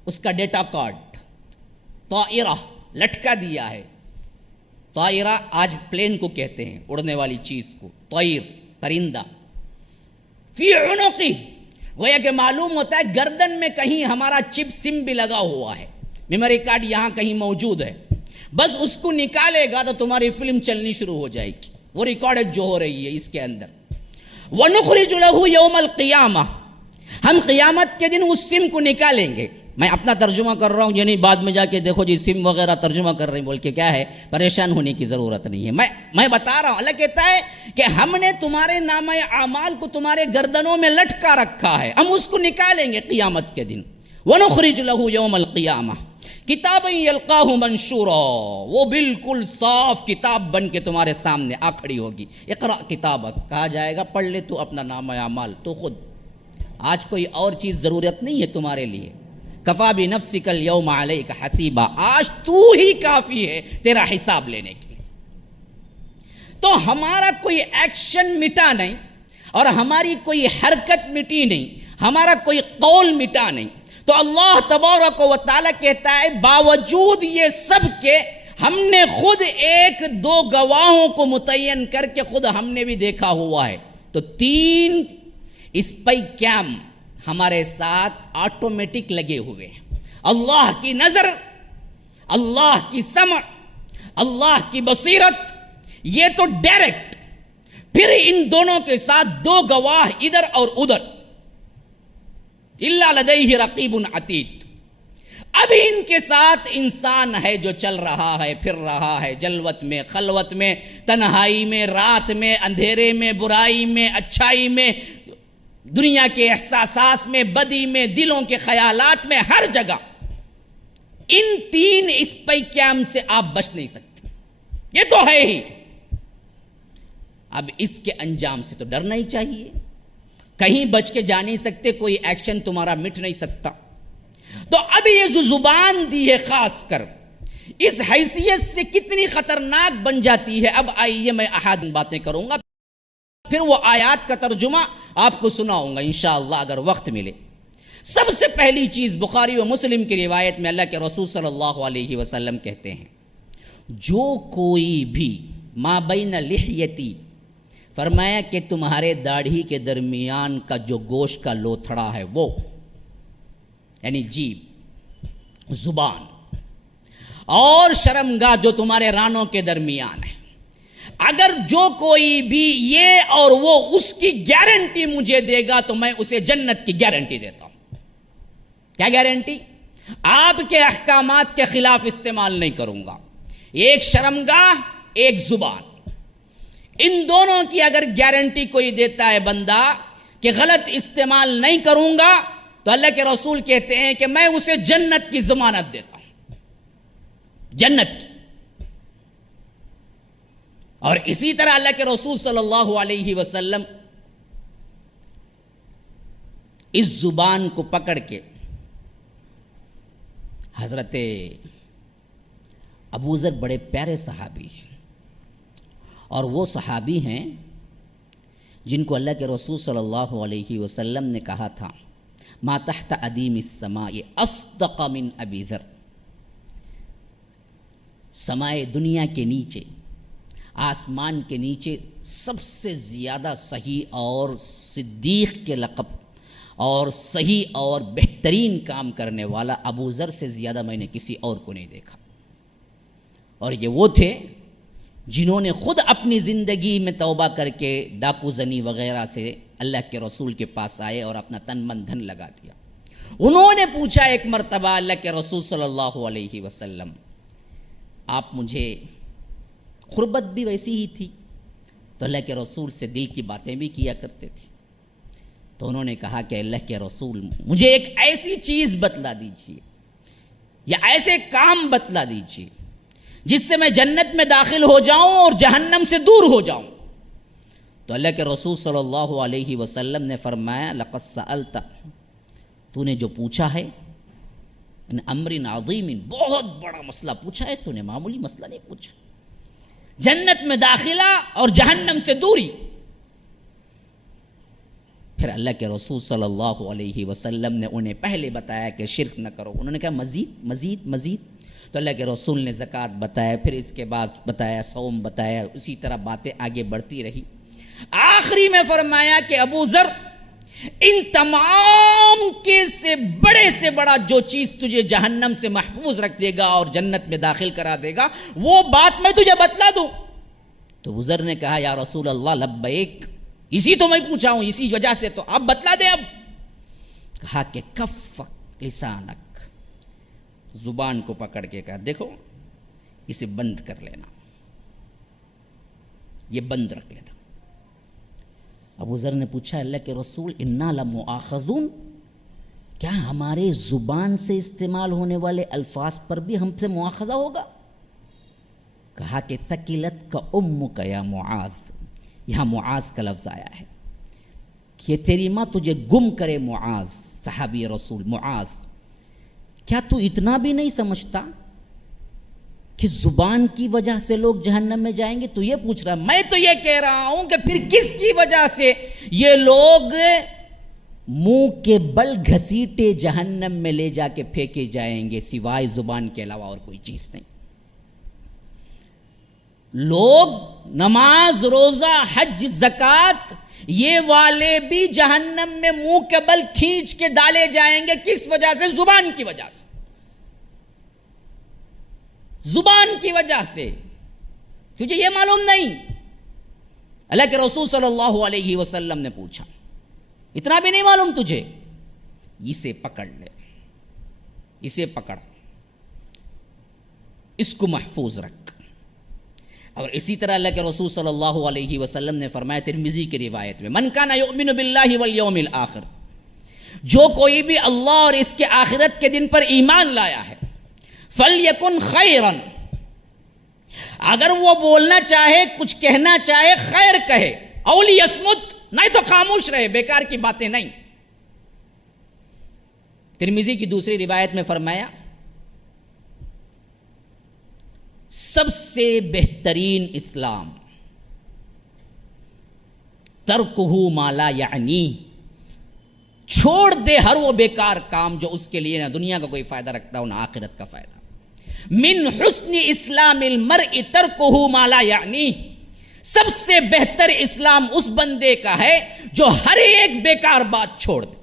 اس کا ڈیٹا کارڈ. طائرہ لٹکا دیا ہے. طائرہ آج پلین کو کہتے ہیں، اڑنے والی چیز کو، طائر پرندہ. فی عنقی، گویا کہ معلوم ہوتا ہے گردن میں کہیں ہمارا چپ سم بھی لگا ہوا ہے، میموری کارڈ یہاں کہیں موجود ہے. بس اس کو نکالے گا تو تمہاری فلم چلنی شروع ہو جائے گی، وہ ریکارڈ جو ہو رہی ہے اس کے اندر. وَنُخْرِجُ لَهُ يَوْمَ الْقِيَامَةِ، ہم قیامت کے دن اس سم کو نکالیں گے. میں اپنا ترجمہ کر رہا ہوں، یعنی بعد میں جا کے دیکھو جی سم وغیرہ ترجمہ کر رہے ہیں بول کے کیا ہے، پریشان ہونے کی ضرورت نہیں ہے. میں بتا رہا ہوں، اللہ کہتا ہے کہ ہم نے تمہارے نامہ اعمال کو تمہارے گردنوں میں لٹکا رکھا ہے، ہم اس کو نکالیں گے قیامت کے دن. وَنُخْرِجُ لَهُ يَوْمَ الْقِيَامَةِ کِتَابًا يَلْقَاهُ مَنشُورًا، وہ بالکل صاف کتاب بن کے تمہارے سامنے آ کھڑی ہوگی. اقرأ کتابک، کہا جائے گا پڑھ لے تو اپنا نامہ اعمال تو خود. آج کوئی اور چیز ضرورت نہیں ہے تمہارے لیے. کفا بنفسک اليوم علیک حسیبا، آج تو ہی کافی ہے تیرا حساب لینے کے لیے. تو ہمارا کوئی ایکشن مٹا نہیں اور ہماری کوئی حرکت مٹی نہیں، ہمارا کوئی قول مٹا نہیں. تو اللہ تبارک و تعالیٰ کہتا ہے باوجود یہ سب کے ہم نے خود ایک دو گواہوں کو متعین کر کے خود ہم نے بھی دیکھا ہوا ہے. تو 3 اسپائی کیم ہمارے ساتھ آٹومیٹک لگے ہوئے ہیں. اللہ کی نظر، اللہ کی سمع، اللہ کی بصیرت، یہ تو ڈائریکٹ. پھر ان دونوں کے ساتھ 2 گواہ ادھر اور ادھر. الا لدیہ رقیب عتید. اب ان کے ساتھ انسان ہے جو چل رہا ہے، پھر رہا ہے، جلوت میں، خلوت میں، تنہائی میں، رات میں، اندھیرے میں، برائی میں، اچھائی میں، دنیا کے احساسات میں، بدی میں، دلوں کے خیالات میں، ہر جگہ. ان 3 اسپائی کیم سے آپ بچ نہیں سکتے، یہ تو ہے ہی. اب اس کے انجام سے تو ڈرنا ہی چاہیے. کہیں بچ کے جا نہیں سکتے، کوئی ایکشن تمہارا مٹ نہیں سکتا. تو اب یہ جو زبان دی ہے خاص کر اس حیثیت سے کتنی خطرناک بن جاتی ہے. اب آئیے میں احاد باتیں کروں گا. پھر وہ آیات کا ترجمہ آپ کو سناؤں گا انشاءاللہ اگر وقت ملے۔ سب سے پہلی چیز بخاری و مسلم کی روایت میں اللہ کے رسول صلی اللہ علیہ وسلم کہتے ہیں، جو کوئی بھی ما بین لحیتی، فرمایا کہ تمہارے داڑھی کے درمیان کا جو گوشت کا لوتھڑا ہے وہ، یعنی جیب، زبان، اور شرمگاہ جو تمہارے رانوں کے درمیان ہے، اگر جو کوئی بھی یہ اور وہ اس کی گارنٹی مجھے دے گا تو میں اسے جنت کی گارنٹی دیتا ہوں۔ کیا گارنٹی؟ آپ کے احکامات کے خلاف استعمال نہیں کروں گا، ایک شرمگاہ ایک زبان، ان دونوں کی اگر گارنٹی کوئی دیتا ہے بندہ کہ غلط استعمال نہیں کروں گا تو اللہ کے رسول کہتے ہیں کہ میں اسے جنت کی ضمانت دیتا ہوں، جنت کی۔ اور اسی طرح اللہ کے رسول صلی اللہ علیہ وسلم اس زبان کو پکڑ کے حضرت ابوذر بڑے پیارے صحابی ہیں، اور وہ صحابی ہیں جن کو اللہ کے رسول صلی اللہ علیہ وسلم نے کہا تھا ما تحت ادیم السماء اصدق من ابی ذر، سمائے دنیا کے نیچے، آسمان کے نیچے سب سے زیادہ صحیح اور صدیق کے لقب اور صحیح اور بہترین کام کرنے والا ابو ذر سے زیادہ میں نے کسی اور کو نہیں دیکھا۔ اور یہ وہ تھے جنہوں نے خود اپنی زندگی میں توبہ کر کے ڈاکو زنی وغیرہ سے اللہ کے رسول کے پاس آئے اور اپنا تن من دھن لگا دیا۔ انہوں نے پوچھا ایک مرتبہ اللہ کے رسول صلی اللہ علیہ وسلم، آپ مجھے، قربت بھی ویسی ہی تھی تو اللہ کے رسول سے دل کی باتیں بھی کیا کرتے تھے، تو انہوں نے کہا کہ اللہ کے رسول مجھے ایک ایسی چیز بتلا دیجیے یا ایسے کام بتلا دیجیے جس سے میں جنت میں داخل ہو جاؤں اور جہنم سے دور ہو جاؤں۔ تو اللہ کے رسول صلی اللہ علیہ وسلم نے فرمایا لقد سألت، تو نے جو پوچھا ہے، ان امر عظیم، بہت بڑا مسئلہ پوچھا ہے تو نے، معمولی مسئلہ نہیں پوچھا، جنت میں داخلہ اور جہنم سے دوری۔ پھر اللہ کے رسول صلی اللہ علیہ وسلم نے انہیں پہلے بتایا کہ شرک نہ کرو، انہوں نے کہا مزید مزید مزید، تو اللہ کے رسول نے زکوٰۃ بتایا، پھر اس کے بعد بتایا صوم بتایا، اسی طرح باتیں آگے بڑھتی رہی۔ آخری میں فرمایا کہ ابو ذر، ان تمام کے سے بڑا جو چیز تجھے جہنم سے محفوظ رکھ دے گا اور جنت میں داخل کرا دے گا وہ بات میں تجھے بتلا دوں؟ تو ابو ذر نے کہا یا رسول اللہ لبیک، اسی تو میں پوچھا ہوں، اسی وجہ سے تو آپ بتلا دیں۔ اب کہا کہ کف لسانک، زبان کو پکڑ کے کہا دیکھو اسے بند کر لینا، یہ بند رکھ لینا۔ ابو ذر نے پوچھا اللہ کے رسول انا لمؤاخذون، کیا ہمارے زبان سے استعمال ہونے والے الفاظ پر بھی ہم سے مؤاخذہ ہوگا؟ کہا کہ ثقلت کا امک یا معاذ، یہاں معاذ کا لفظ آیا ہے کہ تیری ماں تجھے گم کرے معاذ، صحابی رسول معاذ، کیا تو اتنا بھی نہیں سمجھتا کہ زبان کی وجہ سے لوگ جہنم میں جائیں گے؟ تو یہ پوچھ رہا، میں تو یہ کہہ رہا ہوں کہ پھر کس کی وجہ سے یہ لوگ منہ کے بل گھسیٹے جہنم میں لے جا کے پھینکے جائیں گے سوائے زبان کے علاوہ اور کوئی چیز نہیں۔ لوگ نماز، روزہ، حج، زکوٰۃ یہ والے بھی جہنم میں منہ کے بل کھینچ کے ڈالے جائیں گے، کس وجہ سے؟ زبان کی وجہ سے، زبان کی وجہ سے۔ تجھے یہ معلوم نہیں؟ اللہ کے رسول صلی اللہ علیہ وسلم نے پوچھا اتنا بھی نہیں معلوم تجھے؟ اسے پکڑ لے، اسے پکڑ، اس کو محفوظ رکھ۔ اور اسی طرح اللہ کے رسول صلی اللہ علیہ وسلم نے فرمایا ترمذی کی روایت میں، من کان یؤمن باللہ والیوم الآخر، جو کوئی بھی اللہ اور اس کے آخرت کے دن پر ایمان لایا ہے، فلیکن خیرا، اگر وہ بولنا چاہے، کچھ کہنا چاہے، خیر کہے، او لیصمت، نہیں تو خاموش رہے، بیکار کی باتیں نہیں۔ ترمذی کی دوسری روایت میں فرمایا سب سے بہترین اسلام ترکہ ما لا یعنی، چھوڑ دے ہر وہ بیکار کام جو اس کے لیے نہ دنیا کا کوئی فائدہ رکھتا ہو نہ آخرت کا فائدہ۔ من حسن اسلام المرء ترکہ ما لا یعنی، سب سے بہتر اسلام اس بندے کا ہے جو ہر ایک بیکار بات چھوڑ دے،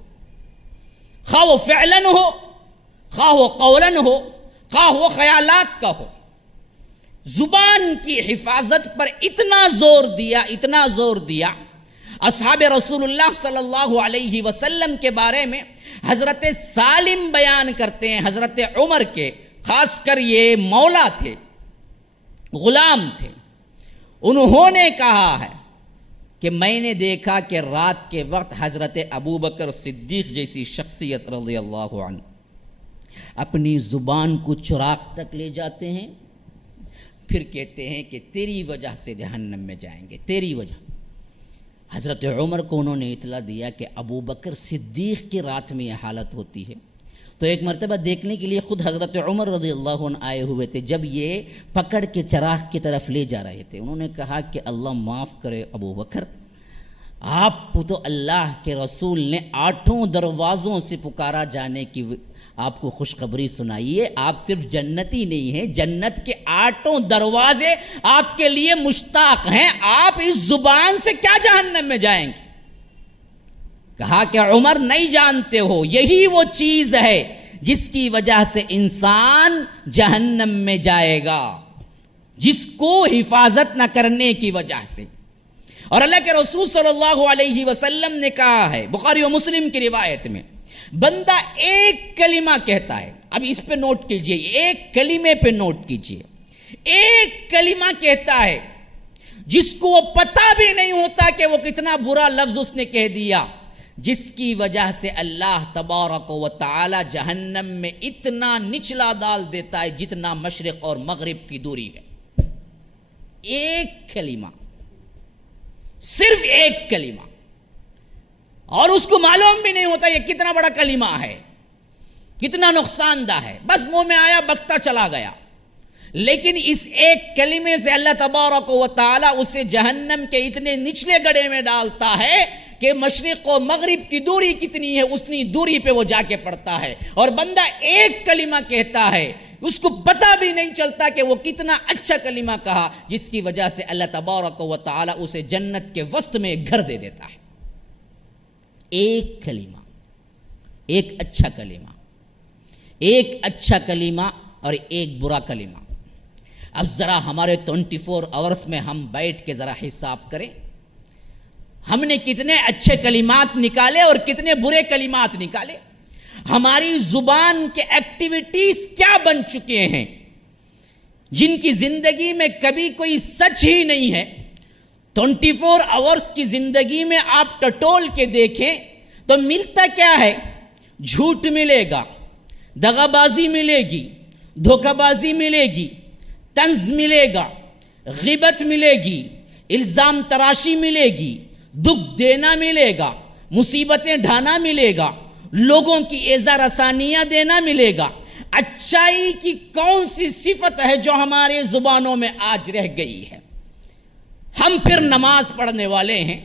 خواہ وہ فعلاً ہو، خواہ وہ قولاً ہو، خواہ وہ خیالات کا ہو۔ زبان کی حفاظت پر اتنا زور دیا اصحاب رسول اللہ صلی اللہ علیہ وسلم کے بارے میں حضرت سالم بیان کرتے ہیں، حضرت عمر کے، خاص کر یہ مولا تھے، غلام تھے، انہوں نے کہا ہے کہ میں نے دیکھا کہ رات کے وقت حضرت ابوبکر صدیق جیسی شخصیت رضی اللہ عنہ اپنی زبان کو چراغ تک لے جاتے ہیں، پھر کہتے ہیں کہ تیری وجہ سے جہنم میں جائیں گے، تیری وجہ۔ حضرت عمر کو انہوں نے اطلاع دیا کہ ابوبکر صدیق کی رات میں یہ حالت ہوتی ہے، تو ایک مرتبہ دیکھنے کے لیے خود حضرت عمر رضی اللہ عنہ آئے ہوئے تھے۔ جب یہ پکڑ کے چراغ کی طرف لے جا رہے تھے، انہوں نے کہا کہ اللہ معاف کرے ابوبکر، آپ کو تو اللہ کے رسول نے 8 دروازوں سے پکارا جانے کی آپ کو خوشخبری سنائیے، آپ صرف جنتی نہیں ہیں، جنت کے 8 دروازے آپ کے لیے مشتاق ہیں، آپ اس زبان سے کیا جہنم میں جائیں گے؟ کہا کہ عمر نہیں جانتے ہو، یہی وہ چیز ہے جس کی وجہ سے انسان جہنم میں جائے گا، جس کو حفاظت نہ کرنے کی وجہ سے۔ اور اللہ کے رسول صلی اللہ علیہ وسلم نے کہا ہے، بخاری و مسلم کی روایت میں، بندہ ایک کلمہ کہتا ہے، اب اس پہ نوٹ کیجئے، ایک کلمے پہ نوٹ کیجئے، ایک کلمہ کہتا ہے جس کو وہ پتہ بھی نہیں ہوتا کہ وہ کتنا برا لفظ اس نے کہہ دیا، جس کی وجہ سے اللہ تبارک و تعالی جہنم میں اتنا نچلا ڈال دیتا ہے جتنا مشرق اور مغرب کی دوری ہے۔ ایک کلمہ، صرف ایک کلمہ، اور اس کو معلوم بھی نہیں ہوتا یہ کتنا بڑا کلمہ ہے، کتنا نقصان دہ ہے، بس منہ میں آیا بکتا چلا گیا۔ لیکن اس ایک کلمے سے اللہ تبارک و تعالی اسے جہنم کے اتنے نچلے گڑھے میں ڈالتا ہے کہ مشرق و مغرب کی دوری کتنی ہے اتنی دوری پہ وہ جا کے پڑتا ہے، اور بندہ ایک کلمہ کہتا ہے، اس کو پتہ بھی نہیں چلتا کہ وہ کتنا اچھا کلمہ کہا، جس کی وجہ سے اللہ تبارک و تعالی اسے جنت کے وسط میں ایک گھر دے دیتا ہے۔ ایک کلمہ، ایک اچھا کلمہ، ایک اچھا کلمہ اور ایک برا کلمہ۔ اب ذرا ہمارے 24 آورس میں ہم بیٹھ کے ذرا حساب کریں، ہم نے کتنے اچھے کلمات نکالے اور کتنے برے کلمات نکالے، ہماری زبان کے ایکٹیویٹیز کیا بن چکے ہیں جن کی زندگی میں کبھی کوئی سچ ہی نہیں ہے۔ 24 آورس کی زندگی میں آپ ٹٹول کے دیکھیں تو ملتا کیا ہے؟ جھوٹ ملے گا، دغا بازی ملے گی، دھوکہ بازی ملے گی، طنز ملے گا، غیبت ملے گی، الزام تراشی ملے گی، دکھ دینا ملے گا، مصیبتیں ڈھانا ملے گا، لوگوں کی ایذا رسانیاں دینا ملے گا۔ اچھائی کی کون سی صفت ہے جو ہمارے زبانوں میں آج رہ گئی ہے؟ ہم پھر نماز پڑھنے والے ہیں،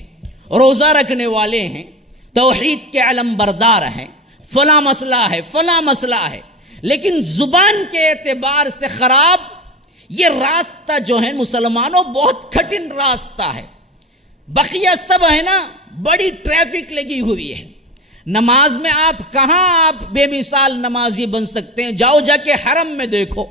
روزہ رکھنے والے ہیں، توحید کے علم بردار ہیں، فلاں مسئلہ ہے، فلاں مسئلہ ہے، لیکن زبان کے اعتبار سے خراب یہ راستہ جو ہے مسلمانوں بہت کٹھن راستہ ہے۔ بقیہ سب ہے نا بڑی ٹریفک لگی ہوئی ہے، نماز میں آپ کہاں آپ بے مثال نمازی بن سکتے ہیں؟ جاؤ جا کے حرم میں دیکھو،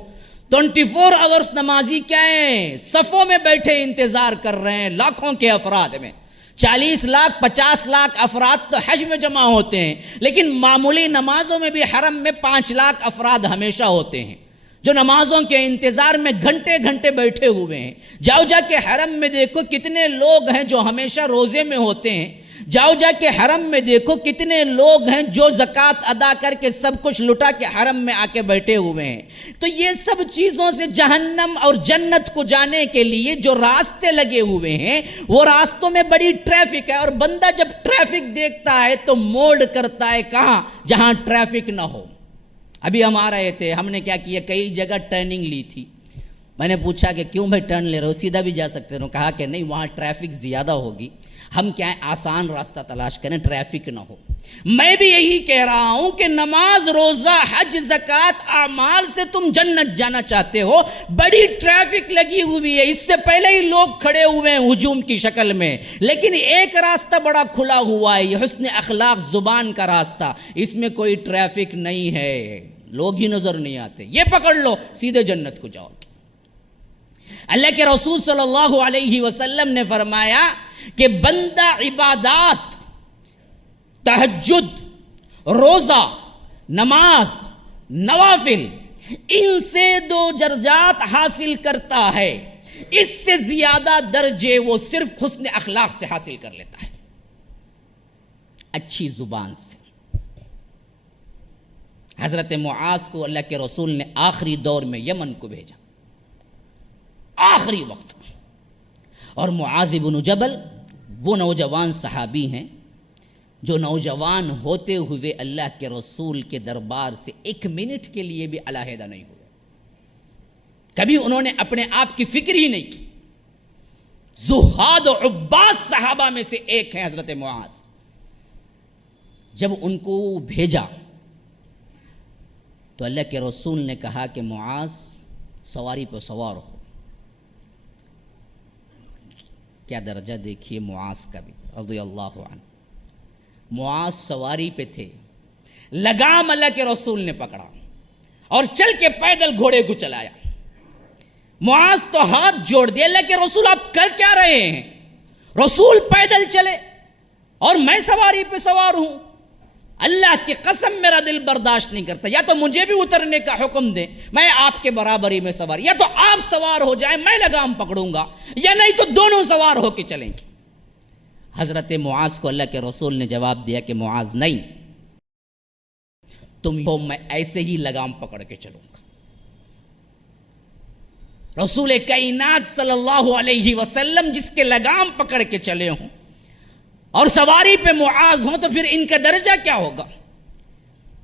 24 آورس نمازی کیا ہیں؟ صفوں میں بیٹھے انتظار کر رہے ہیں، لاکھوں کے افراد میں، 40 لاکھ 50 لاکھ افراد تو حج میں جمع ہوتے ہیں، لیکن معمولی نمازوں میں بھی حرم میں 5 لاکھ افراد ہمیشہ ہوتے ہیں جو نمازوں کے انتظار میں گھنٹے گھنٹے بیٹھے ہوئے ہیں۔ جاؤ جا کے حرم میں دیکھو کتنے لوگ ہیں جو ہمیشہ روزے میں ہوتے ہیں، جاؤ جا کے حرم میں دیکھو کتنے لوگ ہیں جو زکوٰۃ ادا کر کے سب کچھ لٹا کے حرم میں آ کے بیٹھے ہوئے ہیں۔ تو یہ سب چیزوں سے جہنم اور جنت کو جانے کے لیے جو راستے لگے ہوئے ہیں وہ راستوں میں بڑی ٹریفک ہے، اور بندہ جب ٹریفک دیکھتا ہے تو موڑ کرتا ہے کہاں؟ جہاں ٹریفک نہ ہو۔ ابھی ہم آ رہے تھے، ہم نے کیا کیا، کئی جگہ ٹرننگ لی تھی، میں نے پوچھا کہ کیوں بھائی ٹرن لے رہے ہو, سیدھا بھی جا سکتے ہو. کہا کہ نہیں, وہاں ٹریفک زیادہ ہوگی, ہم کیا ہے آسان راستہ تلاش کریں, ٹریفک نہ ہو. میں بھی یہی کہہ رہا ہوں کہ نماز, روزہ, حج, زکوٰۃ اعمال سے تم جنت جانا چاہتے ہو, بڑی ٹریفک لگی ہوئی ہے, اس سے پہلے ہی لوگ کھڑے ہوئے ہیں ہجوم کی شکل میں, لیکن ایک راستہ بڑا کھلا ہوا ہے, یہ حسن اخلاق زبان کا راستہ, اس میں کوئی ٹریفک نہیں ہے, لوگ ہی نظر نہیں آتے, یہ پکڑ لو, سیدھے جنت کو جاؤ گے. اللہ کے رسول صلی اللہ علیہ وسلم نے فرمایا کہ بندہ عبادات, تہجد, روزہ, نماز, نوافل, ان سے 2 درجات حاصل کرتا ہے, اس سے زیادہ درجے وہ صرف حسن اخلاق سے حاصل کر لیتا ہے, اچھی زبان سے. حضرت معاذ کو اللہ کے رسول نے آخری دور میں یمن کو بھیجا, آخری وقت, اور معاذ بن جبل وہ نوجوان صحابی ہیں جو نوجوان ہوتے ہوئے اللہ کے رسول کے دربار سے 1 منٹ کے لیے بھی علیحدہ نہیں ہوئے, کبھی انہوں نے اپنے آپ کی فکر ہی نہیں کی. زہاد و عباس صحابہ میں سے ایک ہیں حضرت معاذ. جب ان کو بھیجا تو اللہ کے رسول نے کہا کہ معاذ سواری پہ سوار ہو. کیا درجہ دیکھیے معاذ کا بھی رضی اللہ عنہ. معاذ سواری پہ تھے, لگام اللہ کے رسول نے پکڑا اور چل کے پیدل گھوڑے کو چلایا. معاذ تو ہاتھ جوڑ دیا, اللہ کے رسول آپ کر کیا رہے ہیں؟ رسول پیدل چلے اور میں سواری پہ سوار ہوں, اللہ کی قسم میرا دل برداشت نہیں کرتا, یا تو مجھے بھی اترنے کا حکم دیں, میں آپ کے برابری میں سوار, یا تو آپ سوار ہو جائیں میں لگام پکڑوں گا, یا نہیں تو دونوں سوار ہو کے چلیں گے. حضرت معاذ کو اللہ کے رسول نے جواب دیا کہ معاذ نہیں, تم ہو میں ایسے ہی لگام پکڑ کے چلوں گا. رسول کائنات صلی اللہ علیہ وسلم جس کے لگام پکڑ کے چلے ہوں اور سواری پہ معاذ ہوں تو پھر ان کا درجہ کیا ہوگا؟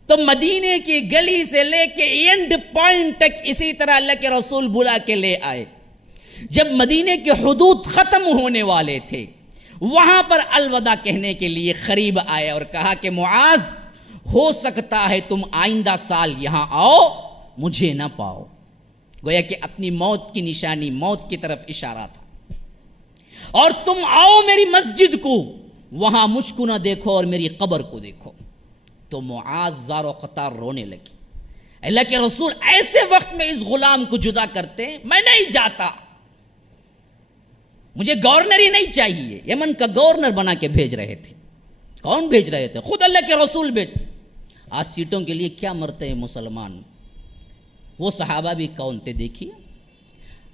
تو مدینے کی گلی سے لے کے اینڈ پوائنٹ تک اسی طرح اللہ کے رسول بلا کے لے آئے. جب مدینے کے حدود ختم ہونے والے تھے وہاں پر الوداع کہنے کے لیے قریب آئے اور کہا کہ معاذ ہو سکتا ہے تم آئندہ سال یہاں آؤ, مجھے نہ پاؤ. گویا کہ اپنی موت کی نشانی, موت کی طرف اشارہ تھا. اور تم آؤ میری مسجد کو, وہاں مجھ کو نہ دیکھو اور میری قبر کو دیکھو. تو معاذ زار و قطار رونے لگی. اللہ کے رسول ایسے وقت میں اس غلام کو جدا کرتے ہیں, میں نہیں جاتا, مجھے گورنر ہی نہیں چاہیے. یمن کا گورنر بنا کے بھیج رہے تھے. کون بھیج رہے تھے؟ خود اللہ کے رسول بھیج. آج سیٹوں کے لیے کیا مرتے ہیں مسلمان, وہ صحابہ بھی کون تھے دیکھیے.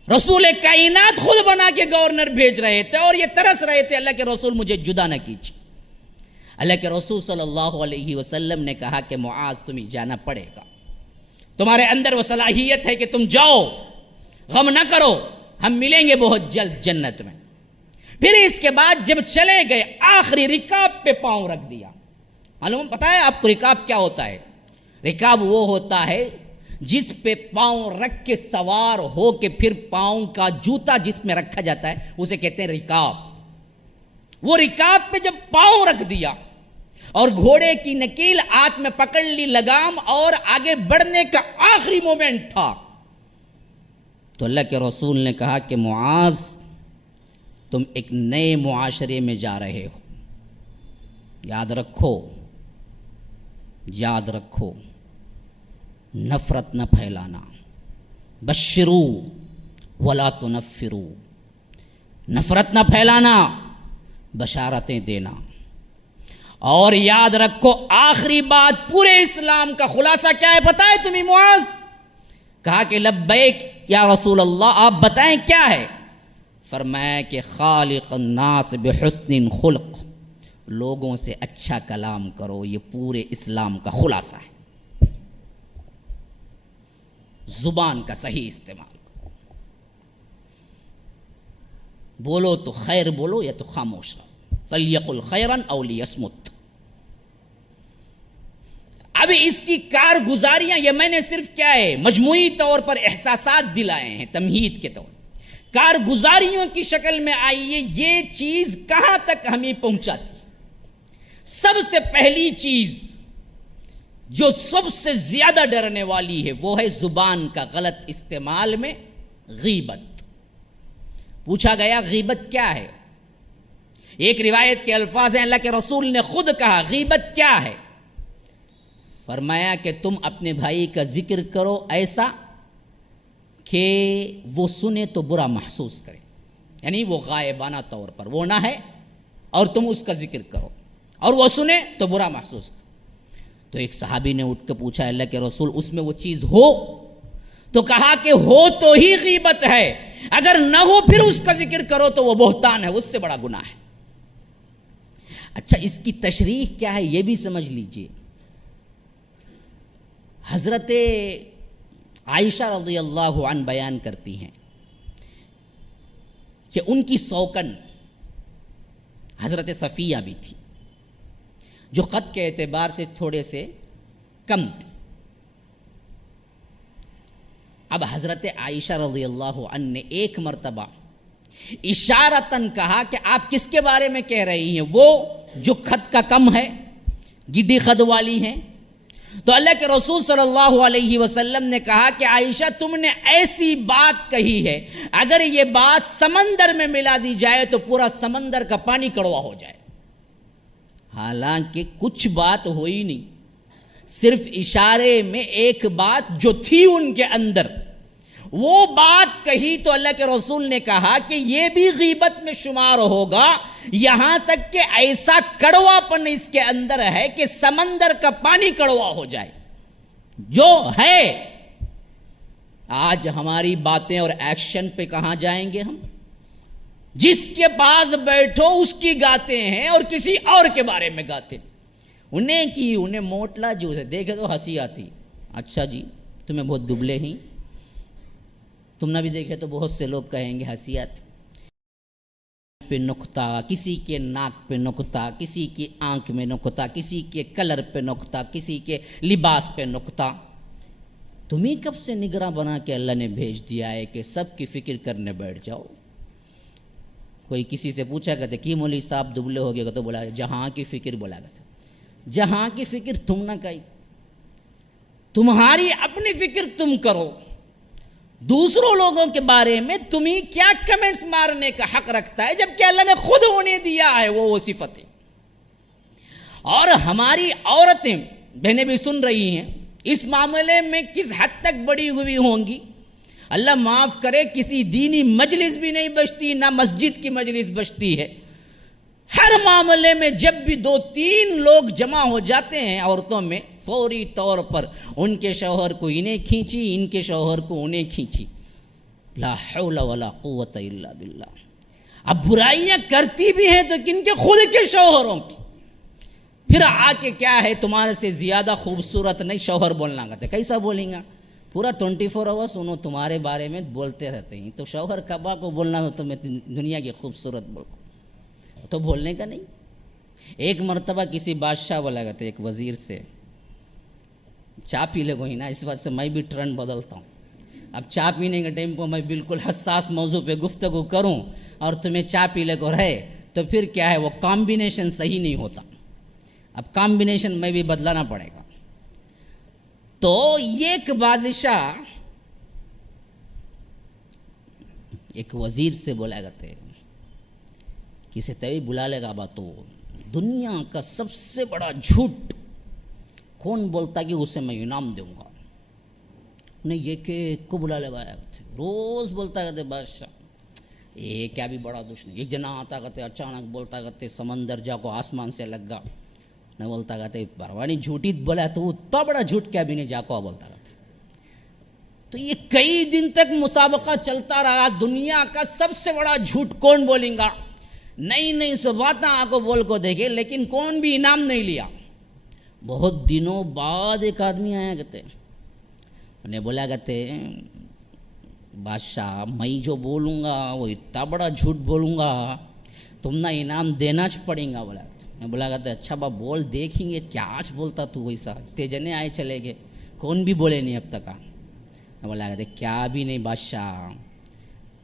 رسول کائنات خود بنا کے گورنر بھیج رہے تھے اور یہ ترس رہے تھے اللہ کے رسول مجھے جدا نہ کیجیے. اللہ کے رسول صلی اللہ علیہ وسلم نے کہا کہ معاذ تمہیں جانا پڑے گا, تمہارے اندر وہ صلاحیت ہے کہ تم جاؤ, غم نہ کرو, ہم ملیں گے بہت جلد جنت میں. پھر اس کے بعد جب چلے گئے آخری رکاب پہ پاؤں رکھ دیا. معلوم پتہ ہے آپ کو رکاب کیا ہوتا ہے؟ رکاب وہ ہوتا ہے جس پہ پاؤں رکھ کے سوار ہو کے پھر پاؤں کا جوتا جس میں رکھا جاتا ہے اسے کہتے ہیں رکاب. وہ رکاب پہ جب پاؤں رکھ دیا اور گھوڑے کی نکیل ہاتھ میں پکڑ لی لگام اور آگے بڑھنے کا آخری مومنٹ تھا تو اللہ کے رسول نے کہا کہ معاذ تم ایک نئے معاشرے میں جا رہے ہو, یاد رکھو, یاد رکھو, نفرت نہ پھیلانا, بشرو ولا تنفرو, نفرت نہ پھیلانا, بشارتیں دینا. اور یاد رکھو آخری بات پورے اسلام کا خلاصہ کیا ہے پتہ ہے تمہیں معاذ؟ کہا کہ لبیک یا رسول اللہ, آپ بتائیں کیا ہے؟ فرمایا کہ خالق الناس بحسن خلق, لوگوں سے اچھا کلام کرو, یہ پورے اسلام کا خلاصہ ہے. زبان کا صحیح استعمال کرو, بولو تو خیر بولو یا تو خاموش رہو, فلیقل خیرا او لیصمت. اب اس کی کارگزاریاں، یہ میں نے صرف کیا ہے مجموعی طور پر احساسات دلائے ہیں تمہید کے طور، کارگزاریوں کی شکل میں آئیے یہ چیز کہاں تک ہمیں پہنچاتی۔ سب سے پہلی چیز جو سب سے زیادہ ڈرنے والی ہے وہ ہے زبان کا غلط استعمال میں غیبت۔ پوچھا گیا غیبت کیا ہے؟ ایک روایت کے الفاظ ہیں، اللہ کے رسول نے خود کہا غیبت کیا ہے؟ فرمایا کہ تم اپنے بھائی کا ذکر کرو ایسا کہ وہ سنے تو برا محسوس کرے، یعنی وہ غائبانہ طور پر وہ نہ ہے اور تم اس کا ذکر کرو اور وہ سنے تو برا محسوس کرے۔ تو ایک صحابی نے اٹھ کے پوچھا اللہ کے رسول اس میں وہ چیز ہو؟ تو کہا کہ ہو تو ہی غیبت ہے، اگر نہ ہو پھر اس کا ذکر کرو تو وہ بہتان ہے، اس سے بڑا گناہ ہے۔ اچھا اس کی تشریح کیا ہے یہ بھی سمجھ لیجئے۔ حضرت عائشہ رضی اللہ عنہ بیان کرتی ہیں کہ ان کی سوکن حضرت صفیہ بھی تھی جو قد کے اعتبار سے تھوڑے سے کم تھی۔ اب حضرت عائشہ رضی اللہ عنہ نے ایک مرتبہ اشارتاً کہا کہ آپ کس کے بارے میں کہہ رہی ہیں؟ وہ جو خط کا کم ہے، گڈی خد والی ہیں۔ تو اللہ کے رسول صلی اللہ علیہ وسلم نے کہا کہ عائشہ تم نے ایسی بات کہی ہے اگر یہ بات سمندر میں ملا دی جائے تو پورا سمندر کا پانی کڑوا ہو جائے۔ حالانکہ کچھ بات ہوئی نہیں، صرف اشارے میں ایک بات جو تھی ان کے اندر وہ بات کہی تو اللہ کے رسول نے کہا کہ یہ بھی غیبت میں شمار ہوگا، یہاں تک کہ ایسا کڑوا پن اس کے اندر ہے کہ سمندر کا پانی کڑوا ہو جائے جو ہے۔ آج ہماری باتیں اور ایکشن پہ کہاں جائیں گے ہم؟ جس کے پاس بیٹھو اس کی گاتے ہیں اور کسی اور کے بارے میں گاتے ہیں۔ انہیں موٹلا جو سے دیکھے تو ہنسی آتی، اچھا جی تمہیں بہت دبلے ہیں، تم نہ بھی دیکھے تو بہت سے لوگ کہیں گے ہنسی آتی پہ نقطہ، کسی کے ناک پہ نقطہ، کسی کی آنکھ میں نقطہ، کسی کے کلر پہ نقطہ، کسی کے لباس پہ نقطہ۔ تمہیں کب سے نگراں بنا کے اللہ نے بھیج دیا ہے کہ سب کی فکر کرنے بیٹھ جاؤ؟ کوئی کسی سے پوچھا کرتے کہ مولوی صاحب دبلے ہو گئے تو بولا جہاں کی فکر بولا کرتے، جہاں کی فکر تم نہ کہی، تمہاری اپنی فکر تم کرو، دوسروں لوگوں کے بارے میں تمہیں کیا کمنٹس مارنے کا حق رکھتا ہے جبکہ اللہ نے خود انہیں دیا ہے وہ صفت ہے۔ اور ہماری عورتیں بہنیں بھی سن رہی ہیں اس معاملے میں کس حد تک بڑی ہوئی ہوں گی، اللہ معاف کرے کسی دینی مجلس بھی نہیں بچتی، نہ مسجد کی مجلس بچتی ہے۔ ہر معاملے میں جب بھی 2-3 لوگ جمع ہو جاتے ہیں عورتوں میں فوری طور پر ان کے شوہر کو انہیں کھینچی، ان کے شوہر کو انہیں کھینچی، لا حول ولا قوت الا باللہ۔ اب برائیاں کرتی بھی ہیں تو کن کے؟ خود کے شوہروں کی۔ پھر آ کے کیا ہے تمہارے سے زیادہ خوبصورت نہیں شوہر بولنا کہتے، کیسا بولیں گا؟ پورا 24 آورس انہوں تمہارے بارے میں بولتے رہتے ہیں، تو شوہر کبا کو بولنا ہو تمہیں دنیا کی خوبصورت بولو تو بولنے کا نہیں۔ ایک مرتبہ کسی بادشاہ بولا کرتے ایک وزیر سے، چائے پی لے کوئی نا، اس وقت سے میں بھی ٹرن بدلتا ہوں، اب چائے پینے کے ٹائم کو میں بالکل حساس موضوع پہ گفتگو کروں اور تمہیں چائے پی لے کو رہے تو پھر کیا ہے وہ کامبینیشن صحیح نہیں ہوتا، اب کامبینیشن میں بھی بدلانا پڑے گا۔ تو ایک بادشاہ ایک وزیر سے بولا کرتے کسی طویل بلا لے گا بات، تو دنیا کا سب سے بڑا جھوٹ کون بولتا کہ اسے میں انعام دوں گا؟ نہیں یہ کہ کو بلا لگایا کرتے، روز بولتا کرتے بادشاہ یہ کیا بھی بڑا دشمن، ایک جنا آتا کرتے اچانک بولتا کرتے سمندر جا کو آسمان سے لگ گا، نہ بولتا کرتے پروانی جھوٹی بولا تو اتنا بڑا جھوٹ کیا بھی نہیں جا کو بولتا کرتے۔ تو یہ کئی دن تک مسابقہ چلتا رہا، دنیا کا سب سے بڑا جھوٹ کون بولیں گا، نئی سو باتیں آ کو بول کو دیکھے لیکن کون بھی انعام نہیں لیا۔ بہت دنوں بعد ایک آدمی آیا کرتے، انہیں بولا کرتے بادشاہ میں جو بولوں گا وہ اتنا بڑا جھوٹ بولوں گا تم نہ انعام دینا پڑیں گا، بولا کرتے میں بولا کرتا اچھا با بول دیکھیں گے کیا آج بولتا تو ویسا، تے جنے آئے چلے گئے، کون بھی بولے نہیں اب تک. میں بولا کرتے کیا بھی نہیں بادشاہ،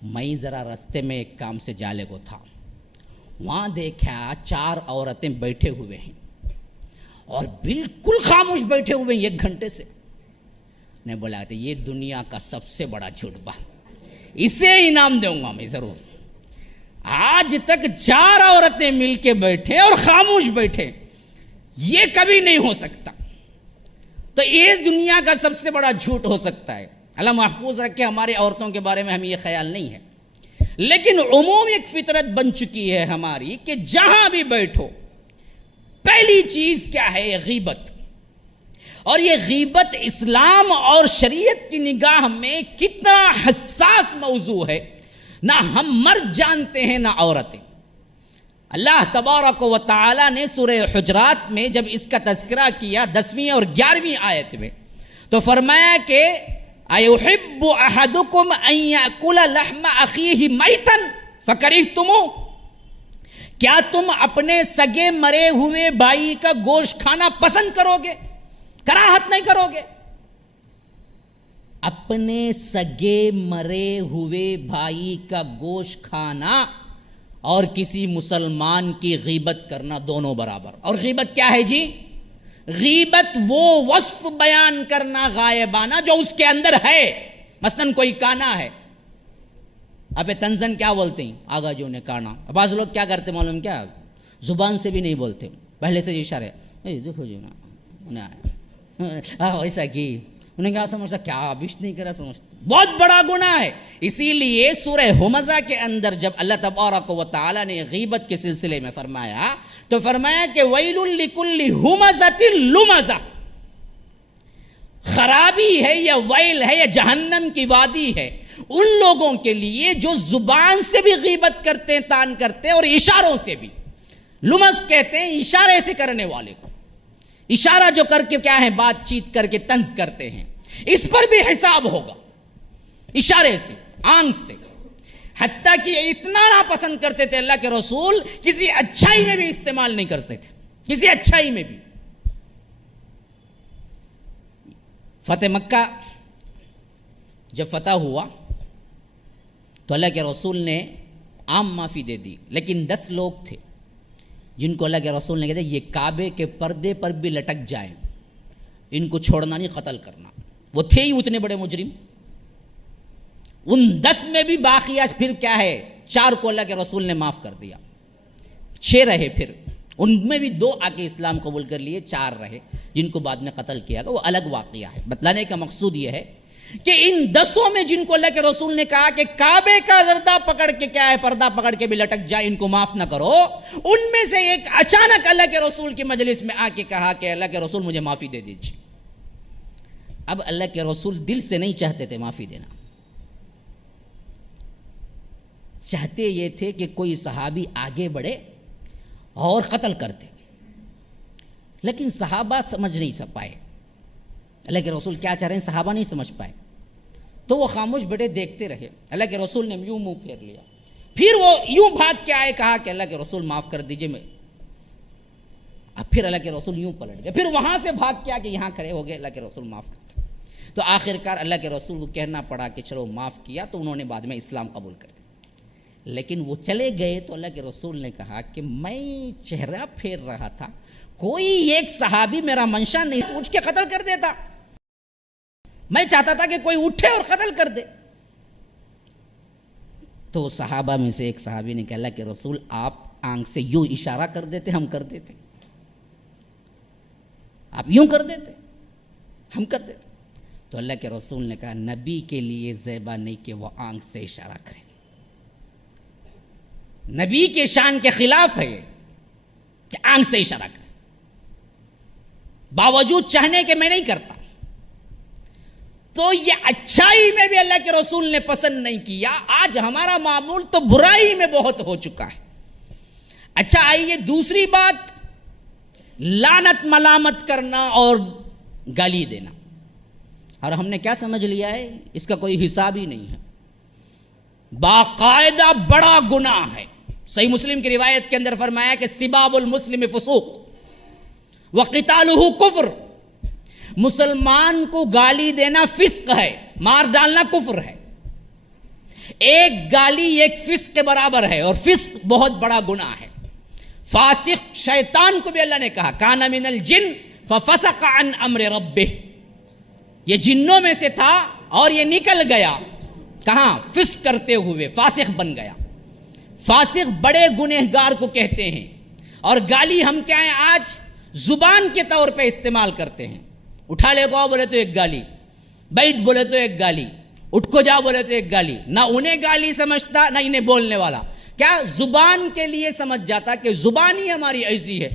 میں ذرا رستے میں ایک کام سے جالے کو تھا، وہاں دیکھا 4 عورتیں بیٹھے ہوئے ہیں اور بالکل خاموش بیٹھے ہوئے ہیں 1 گھنٹے سے. نے بولا کرتے یہ دنیا کا سب سے بڑا جھوٹ با، اسے انعام دوں گا میں ضرور. آج تک 4 عورتیں مل کے بیٹھے اور خاموش بیٹھے، یہ کبھی نہیں ہو سکتا. تو اس دنیا کا سب سے بڑا جھوٹ ہو سکتا ہے. اللہ محفوظ رکھے ہماری عورتوں کے بارے میں ہمیں یہ خیال نہیں ہے، لیکن عموم ایک فطرت بن چکی ہے ہماری کہ جہاں بھی بیٹھو پہلی چیز کیا ہے؟ غیبت. اور یہ غیبت اسلام اور شریعت کی نگاہ میں کتنا حساس موضوع ہے، نہ ہم مرد جانتے ہیں نہ عورتیں. اللہ تبارک و تعالی نے سورہ حجرات میں جب اس کا تذکرہ کیا 10ویں اور 11ویں آیت میں، تو فرمایا کہ اَيُحِبُّ أَحَدُكُمْ أَن يَأْكُلَ لَحْمَ أَخِيهِ مَيْتًا فَكَرِهْتُمُوهُ، کیا تم اپنے سگے مرے ہوئے بھائی کا گوشت کھانا پسند کرو گے؟ کراہت نہیں کرو گے؟ اپنے سگے مرے ہوئے بھائی کا گوشت کھانا اور کسی مسلمان کی غیبت کرنا دونوں برابر. اور غیبت کیا ہے جی؟ غیبت وہ وصف بیان کرنا غائبانہ جو اس کے اندر ہے. مثلاً کوئی کانا ہے، اب تنزن کیا بولتے ہیں؟ آگا جو نے کانا. بعض لوگ کیا کرتے معلوم کیا؟ زبان سے بھی نہیں بولتے، پہلے سے اشارے، دیکھو جی نا ایسا کی، انہیں کیا سمجھتا؟ کیا ابش نہیں کرا سمجھتا، بہت بڑا گناہ ہے. اسی لیے سورہ ہمزہ کے اندر جب اللہ تبارک و تعالی نے غیبت کے سلسلے میں فرمایا تو فرمایا کہ ویل لکل ہمزۃ لمزہ، خرابی ہے یا ویل ہے یا جہنم کی وادی ہے ان لوگوں کے لیے جو زبان سے بھی غیبت کرتے ہیں، تان کرتے ہیں، اور اشاروں سے بھی. لمز کہتے ہیں اشارے سے کرنے والے کو، اشارہ جو کر کے کیا ہے بات چیت کر کے طنز کرتے ہیں، اس پر بھی حساب ہوگا اشارے سے، آنکھ سے. حتیٰ کہ اتنا ناپسند کرتے تھے اللہ کے رسول، کسی اچھائی میں بھی استعمال نہیں کرتے تھے، کسی اچھائی میں بھی. فتح مکہ جب فتح ہوا تو اللہ کے رسول نے عام معافی دے دی، لیکن 10 لوگ تھے جن کو اللہ کے رسول نے کہتے یہ کعبے کے پردے پر بھی لٹک جائیں، ان کو چھوڑنا نہیں، قتل کرنا. وہ تھے ہی اتنے بڑے مجرم. ان 10 میں بھی باقیہ پھر کیا ہے 4 کو اللہ کے رسول نے معاف کر دیا، 6 رہے. پھر ان میں بھی 2 آ کے اسلام قبول کر لیے، 4 رہے جن کو بعد میں قتل کیا گیا. وہ الگ واقعہ ہے. بتلانے کا مقصود یہ ہے کہ ان 10 میں جن کو اللہ کے رسول نے کہا کہ کعبے کا زردہ پکڑ کے کیا ہے پردہ پکڑ کے بھی لٹک جائے، ان کو معاف نہ کرو، ان میں سے ایک اچانک اللہ کے رسول کی مجلس میں آ کے کہا کہ اللہ کے رسول مجھے معافی دے دیجیے. اب اللہ کے رسول دل سے نہیں چاہتے تھے معافی دینا، چاہتے یہ تھے کہ کوئی صحابی آگے بڑھے اور قتل کر دے. لیکن صحابہ سمجھ نہیں پائے اللہ کے رسول کیا چاہ رہے ہیں، صحابہ نہیں سمجھ پائے. تو وہ خاموش بیٹھے دیکھتے رہے. اللہ کے رسول نے یوں منہ پھیر لیا، پھر وہ یوں بھاگ کے آئے، کہا کہ اللہ کے رسول معاف کر دیجئے. میں اب پھر اللہ کے رسول یوں پلٹ گئے، پھر وہاں سے بھاگ کے آ کے یہاں کھڑے ہو گئے، اللہ کے رسول معاف کرتے. تو آخرکار اللہ کے رسول کو کہنا پڑا کہ چلو معاف کیا، تو انہوں نے بعد میں اسلام قبول کر لیا. لیکن وہ چلے گئے تو اللہ کے رسول نے کہا کہ میں چہرہ پھیر رہا تھا، کوئی ایک صحابی میرا منشا نہیں تو اٹھ کے قتل کر دیتا. میں چاہتا تھا کہ کوئی اٹھے اور قتل کر دے. تو صحابہ میں سے ایک صحابی نے کہا اللہ کے رسول آپ آنکھ سے یوں اشارہ کر دیتے ہم کر دیتے، آپ یوں کر دیتے ہم کر دیتے. تو اللہ کے رسول نے کہا نبی کے لیے زیبا نہیں کہ وہ آنکھ سے اشارہ کرے، نبی کے شان کے خلاف ہے کہ آنکھ سے اشارہ کرے، باوجود چاہنے کے میں نہیں کرتا. تو یہ اچھائی میں بھی اللہ کے رسول نے پسند نہیں کیا. آج ہمارا معمول تو برائی میں بہت ہو چکا ہے. اچھا آئیے دوسری بات، لعنت ملامت کرنا اور گالی دینا. اور ہم نے کیا سمجھ لیا ہے، اس کا کوئی حساب ہی نہیں ہے، باقاعدہ بڑا گناہ ہے. صحیح مسلم کی روایت کے اندر فرمایا کہ سباب المسلم فسوق وقتالہ کفر، مسلمان کو گالی دینا فسق ہے، مار ڈالنا کفر ہے. ایک گالی ایک فسق کے برابر ہے، اور فسق بہت بڑا گناہ ہے. فاسق شیطان کو بھی اللہ نے کہا کان من الجن ففسق عن امر ربہ، یہ جنوں میں سے تھا اور یہ نکل گیا کہاں؟ فسق کرتے ہوئے فاسق بن گیا. فاسق بڑے گنہگار کو کہتے ہیں. اور گالی ہم کیا ہیں آج زبان کے طور پہ استعمال کرتے ہیں. اٹھا لے کو بولے تو ایک گالی، بیٹھ بولے تو ایک گالی، اٹھ کو جا بولے تو ایک گالی. نہ انہیں گالی سمجھتا نہ انہیں بولنے والا، کیا زبان کے لیے سمجھ جاتا کہ زبان ہی ہماری ایسی ہے.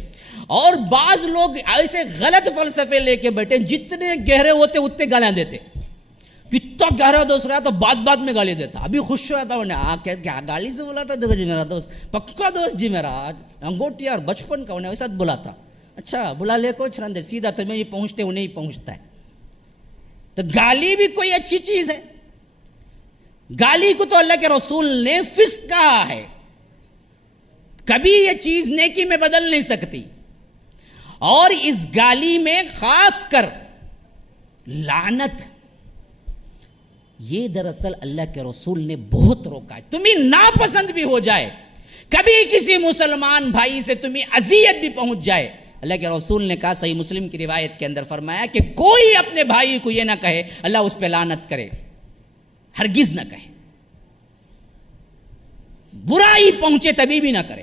اور بعض لوگ ایسے غلط فلسفے لے کے بیٹھے، جتنے گہرے ہوتے اتنے گالیاں دیتے. کتنا گہرا دوست رہا تو بات میں گالی دیتا. ابھی خوش ہوا تھا کیا گالی سے بولا تھا، دیکھو جی میرا دوست پکا دوست جی میرا انگوٹی اور بچپن کا انہیں ویسا بولا تھا. اچھا بلا لے کو چھرندے سیدھا تمہیں ہی پہنچتے انہیں ہی پہنچتا ہے. تو گالی بھی کوئی اچھی چیز ہے؟ گالی کو تو اللہ کے رسول نے فسق کہا ہے. کبھی یہ چیز نیکی میں بدل نہیں سکتی. اور اس گالی میں خاص کر لعنت، یہ دراصل اللہ کے رسول نے بہت روکا ہے. تمہیں ناپسند بھی ہو جائے، کبھی کسی مسلمان بھائی سے تمہیں اذیت بھی پہنچ جائے، اللہ کے رسول نے کہا صحیح مسلم کی روایت کے اندر فرمایا کہ کوئی اپنے بھائی کو یہ نہ کہے اللہ اس پہ لعنت کرے، ہرگز نہ کہے. برائی پہنچے تبھی بھی نہ کرے.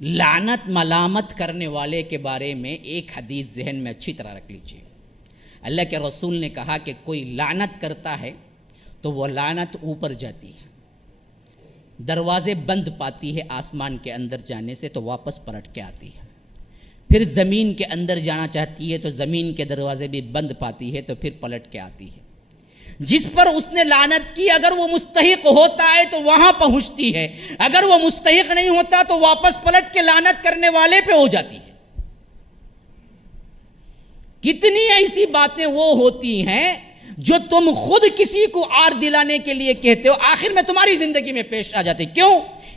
لعنت ملامت کرنے والے کے بارے میں ایک حدیث ذہن میں اچھی طرح رکھ لیجئے. اللہ کے رسول نے کہا کہ کوئی لعنت کرتا ہے تو وہ لعنت اوپر جاتی ہے، دروازے بند پاتی ہے آسمان کے اندر جانے سے تو واپس پلٹ کے آتی ہے. پھر زمین کے اندر جانا چاہتی ہے تو زمین کے دروازے بھی بند پاتی ہے تو پھر پلٹ کے آتی ہے. جس پر اس نے لعنت کی اگر وہ مستحق ہوتا ہے تو وہاں پہنچتی ہے، اگر وہ مستحق نہیں ہوتا تو واپس پلٹ کے لعنت کرنے والے پہ ہو جاتی ہے. کتنی ایسی باتیں وہ ہوتی ہیں جو تم خود کسی کو آر دلانے کے لیے کہتے ہو، آخر میں تمہاری زندگی میں پیش آ جاتے. کیوں؟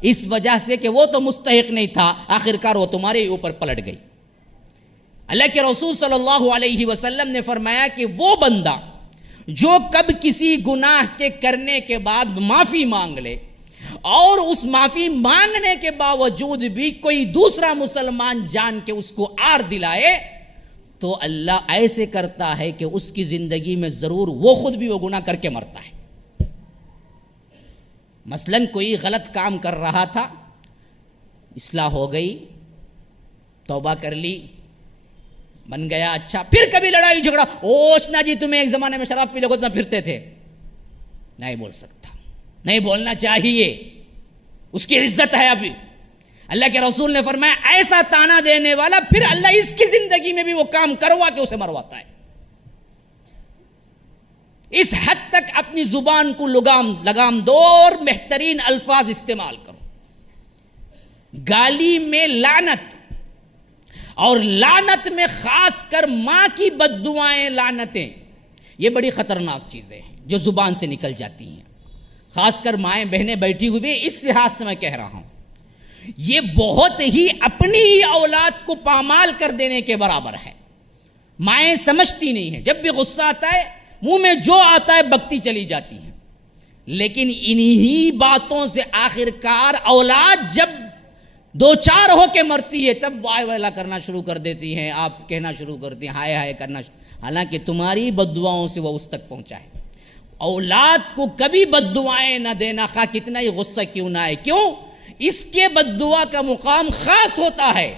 اس وجہ سے کہ وہ تو مستحق نہیں تھا، آخرکار وہ تمہارے اوپر پلٹ گئی. اللہ کے رسول صلی اللہ علیہ وسلم نے فرمایا کہ وہ بندہ جو کب کسی گناہ کے کرنے کے بعد معافی مانگ لے اور اس معافی مانگنے کے باوجود بھی کوئی دوسرا مسلمان جان کے اس کو آر دلائے تو اللہ ایسے کرتا ہے کہ اس کی زندگی میں ضرور وہ خود بھی وہ گناہ کر کے مرتا ہے. مثلاً کوئی غلط کام کر رہا تھا، اصلاح ہو گئی، توبہ کر لی، بن گیا اچھا، پھر کبھی لڑائی جھگڑا، اوچنا جی تمہیں ایک زمانے میں شراب پی لے کو پھرتے تھے. نہیں بول سکتا، نہیں بولنا چاہیے، اس کی عزت ہے. ابھی اللہ کے رسول نے فرمایا ایسا تانا دینے والا پھر اللہ اس کی زندگی میں بھی وہ کام کروا کے اسے مرواتا ہے. اس حد تک اپنی زبان کو لگام دو اور بہترین الفاظ استعمال کرو. گالی میں لعنت، اور لعنت میں خاص کر ماں کی بد دعائیں، لعنتیں، یہ بڑی خطرناک چیزیں ہیں جو زبان سے نکل جاتی ہیں. خاص کر مائیں بہنیں بیٹھی ہوئی، اس لحاظ سے میں کہہ رہا ہوں، یہ بہت ہی اپنی ہی اولاد کو پامال کر دینے کے برابر ہے. مائیں سمجھتی نہیں ہیں، جب بھی غصہ آتا ہے منہ میں جو آتا ہے بکتی چلی جاتی ہیں. لیکن انہی باتوں سے آخرکار اولاد جب دو چار ہو کے مرتی ہے تب وائے وائلا کرنا شروع کر دیتی ہیں، آپ کہنا شروع کرتی ہیں، ہائے ہائے کرنا حالانکہ تمہاری بد دعاؤں سے وہ اس تک پہنچا ہے. اولاد کو کبھی بد دعائیں نہ دینا، خواہ کتنا ہی غصہ کیوں نہ آئے. کیوں؟ اس کے بد دعا کا مقام خاص ہوتا ہے،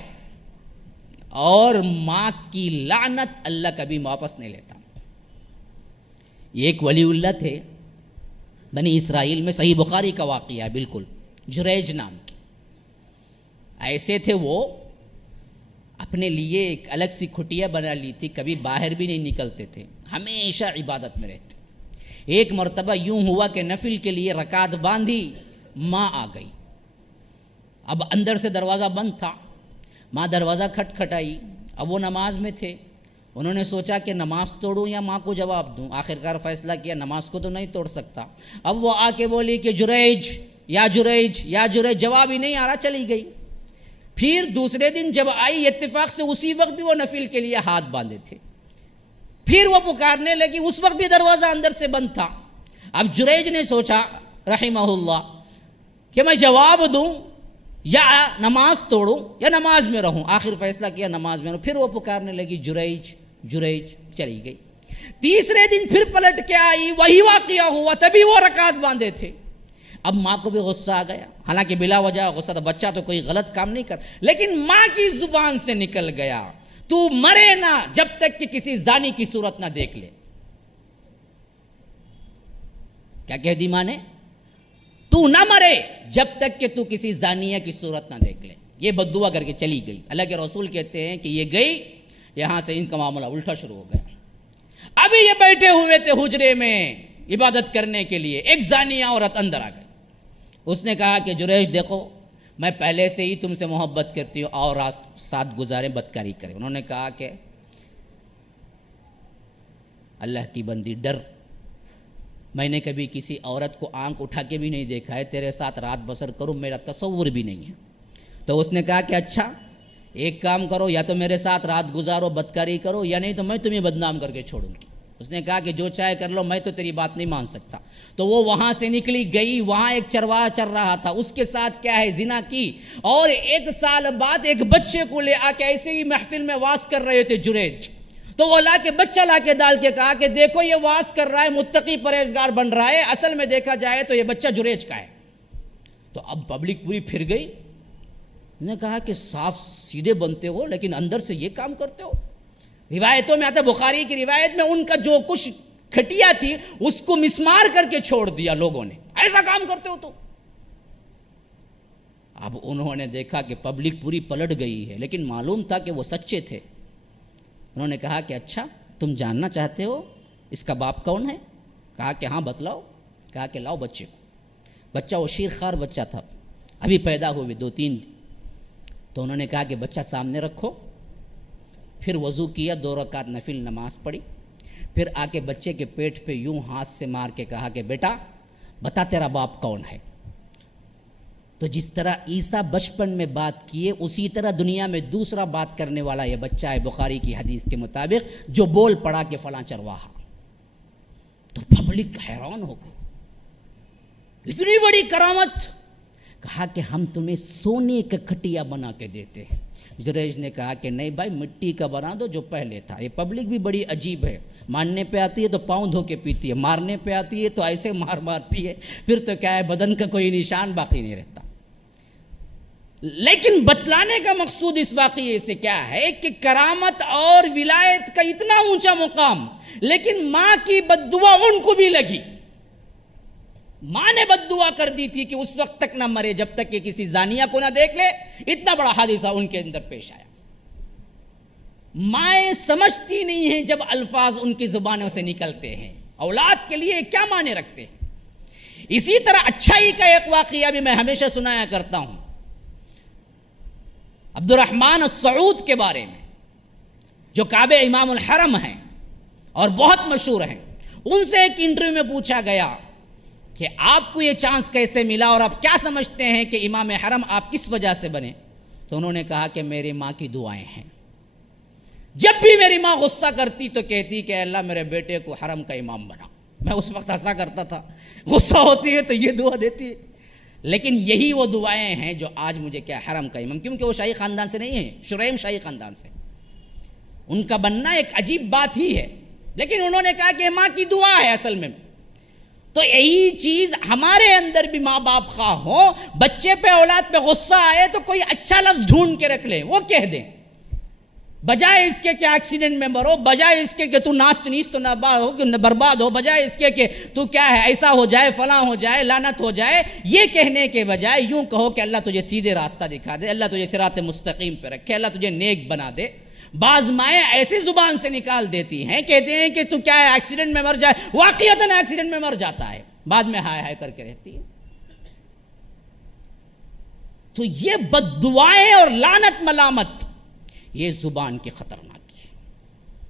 اور ماں کی لعنت اللہ کبھی واپس نہیں لیتا. یہ ایک ولی اللہ تھے بنی اسرائیل میں، صحیح بخاری کا واقعہ ہے، بالکل جریج نام کی. ایسے تھے وہ اپنے لیے ایک الگ سی کھٹیا بنا لی تھی، کبھی باہر بھی نہیں نکلتے تھے، ہمیشہ عبادت میں رہتے. ایک مرتبہ یوں ہوا کہ نفل کے لیے رکعت باندھی، ماں آ گئی. اب اندر سے دروازہ بند تھا، ماں دروازہ کھٹکھٹائی. اب وہ نماز میں تھے، انہوں نے سوچا کہ نماز توڑوں یا ماں کو جواب دوں. آخرکار فیصلہ کیا نماز کو تو نہیں توڑ سکتا. اب وہ آ کے بولی کہ جریج یا جریج یا جریج، جواب ہی نہیں آ رہا، چلی گئی۔ پھر دوسرے دن جب آئی، اتفاق سے اسی وقت بھی وہ نفل کے لیے ہاتھ باندھے تھے، پھر وہ پکارنے لگی، اس وقت بھی دروازہ اندر سے بند تھا۔ اب جریج نے سوچا رحمہ اللہ کہ میں جواب دوں یا نماز توڑوں یا نماز میں رہوں، آخر فیصلہ کیا نماز میں رہوں۔ پھر وہ پکارنے لگی جریج جریج، چلی گئی۔ تیسرے دن پھر پلٹ کے آئی، وہی واقعہ ہوا، تبھی وہ رکعت باندھے تھے۔ اب ماں کو بھی غصہ آ گیا، حالانکہ بلا وجہ غصہ تھا، بچہ تو کوئی غلط کام نہیں کر، لیکن ماں کی زبان سے نکل گیا تو مرے نہ جب تک کہ کسی زانی کی صورت نہ دیکھ لے۔ کیا کہہ دی ماں نے؟ تو نہ مرے جب تک کہ تو کسی زانیہ کی صورت نہ دیکھ لے۔ یہ بد دعا کر کے چلی گئی۔ اللہ کے رسول کہتے ہیں کہ یہ گئی، یہاں سے ان کا معاملہ الٹا شروع ہو گیا۔ ابھی یہ بیٹھے ہوئے تھے حجرے میں عبادت کرنے کے لیے، ایک زانیہ عورت اندر آ گئی۔ اس نے کہا کہ جریج دیکھو، میں پہلے سے ہی تم سے محبت کرتی ہوں، اور ساتھ گزاریں، بدکاری کریں۔ انہوں نے کہا کہ اللہ کی بندی ڈر، میں نے کبھی کسی عورت کو آنکھ اٹھا کے بھی نہیں دیکھا ہے، تیرے ساتھ رات بسر کروں میرا تصور بھی نہیں ہے۔ تو اس نے کہا کہ اچھا ایک کام کرو، یا تو میرے ساتھ رات گزارو، بدکاری کرو، یا نہیں تو میں تمہیں بدنام کر کے چھوڑوں گی۔ اس نے کہا کہ جو چاہے کر لو، میں تو تیری بات نہیں مان سکتا۔ تو وہ وہاں سے نکلی گئی، وہاں ایک چرواہا چل رہا تھا، اس کے ساتھ کیا ہے زنا کی، اور 1 سال بعد ایک بچے کو لے آ کے ایسے ہی محفل میں واز کر رہے تھے جریج، تو وہ لا کے بچہ لا کے ڈال کے کہا کہ دیکھو یہ واز کر رہا ہے، متقی پرہیزگار بن رہا ہے، اصل میں دیکھا جائے تو یہ بچہ جریج کا ہے۔ تو اب پبلک پوری پھر گئی، نے کہا کہ صاف سیدھے بنتے ہو لیکن اندر سے یہ کام کرتے ہو۔ روایتوں میں آتا ہے، بخاری کی روایت میں، ان کا جو کچھ کھٹیا تھی اس کو مسمار کر کے چھوڑ دیا لوگوں نے، ایسا کام کرتے ہو تو۔ اب انہوں نے دیکھا کہ پبلک پوری پلٹ گئی ہے، لیکن معلوم تھا کہ وہ سچے تھے۔ انہوں نے کہا کہ اچھا تم جاننا چاہتے ہو اس کا باپ کون ہے؟ کہا کہ ہاں بتلاؤ۔ کہا کہ لاؤ بچے کو۔ بچہ وہ شیرخوار بچہ تھا، ابھی پیدا ہوئے 2-3 دن۔ تو انہوں نے کہا کہ بچہ سامنے رکھو، پھر وضو کیا، 2 رکعت نفل نماز پڑھی، پھر آ کے بچے کے پیٹ پہ یوں ہاتھ سے مار کے کہا کہ بیٹا بتا تیرا باپ کون ہے۔ تو جس طرح عیسیٰ بچپن میں بات کیے، اسی طرح دنیا میں دوسرا بات کرنے والا یہ بچہ ہے، بخاری کی حدیث کے مطابق، جو بول پڑا کہ فلاں چرواہا۔ تو پبلک حیران ہو گئی، اتنی بڑی کرامت۔ کہا کہ ہم تمہیں سونے کا کھٹیا بنا کے دیتے ہیں۔ جریج نے کہا کہ نہیں بھائی، مٹی کا بنا دو جو پہلے تھا۔ یہ پبلک بھی بڑی عجیب ہے، ماننے پہ آتی ہے تو پاؤں دھو کے پیتی ہے، مارنے پہ آتی ہے تو ایسے مارتی ہے، پھر تو کیا ہے بدن کا کوئی نشان باقی نہیں رہتا۔ لیکن بتلانے کا مقصود اس واقعے سے کیا ہے کہ کرامت اور ولایت کا اتنا اونچا مقام، لیکن ماں کی بد دعا ان کو بھی لگی۔ ماں نے بد دعا کر دی تھی کہ اس وقت تک نہ مرے جب تک کہ کسی زانیہ کو نہ دیکھ لے۔ اتنا بڑا حادثہ ان کے اندر پیش آیا۔ مائیں سمجھتی نہیں ہیں جب الفاظ ان کی زبانوں سے نکلتے ہیں، اولاد کے لیے کیا معنی رکھتے ہیں۔ اسی طرح اچھائی کا ایک واقعہ بھی میں ہمیشہ سنایا کرتا ہوں، عبد الرحمن السعود کے بارے میں، جو کعبہ امام الحرم ہیں اور بہت مشہور ہیں۔ ان سے ایک انٹرویو میں پوچھا گیا کہ آپ کو یہ چانس کیسے ملا اور آپ کیا سمجھتے ہیں کہ امام حرم آپ کس وجہ سے بنے؟ تو انہوں نے کہا کہ میری ماں کی دعائیں ہیں۔ جب بھی میری ماں غصہ کرتی تو کہتی کہ اللہ میرے بیٹے کو حرم کا امام بنا۔ میں اس وقت ہنسا کرتا تھا، غصہ ہوتی ہے تو یہ دعا دیتی ہے، لیکن یہی وہ دعائیں ہیں جو آج مجھے کیا حرم کا امام، کیونکہ وہ شاہی خاندان سے نہیں ہیں، شریم شاہی خاندان سے، ان کا بننا ایک عجیب بات ہی ہے، لیکن انہوں نے کہا کہ ماں کی دعا ہے اصل میں۔ تو یہی چیز ہمارے اندر بھی ماں باپ خواہ ہو، بچے پہ اولاد پہ غصہ آئے تو کوئی اچھا لفظ ڈھونڈ کے رکھ لیں، وہ کہہ دیں، بجائے اس کے کہ ایکسیڈنٹ میں مرو، بجائے اس کے کہ تو ناست نیست تو برباد ہو، بجائے اس کے کہ تو کیا ہے ایسا ہو جائے، فلاں ہو جائے، لعنت ہو جائے، یہ کہنے کے بجائے یوں کہو کہ اللہ تجھے سیدھے راستہ دکھا دے، اللہ تجھے صراط مستقیم پہ رکھے، اللہ تجھے نیک بنا دے۔ بعض مائیں ایسی زبان سے نکال دیتی ہیں، کہتے ہیں کہ تو کیا ہے ایکسیڈنٹ میں مر جائے، واقعتاً ایکسیڈنٹ میں مر جاتا ہے، بعد میں ہائے ہائے کر کے رہتی ہے۔ تو یہ بد دعائیں اور لعنت ملامت، یہ زبان کی خطرناکی ہے،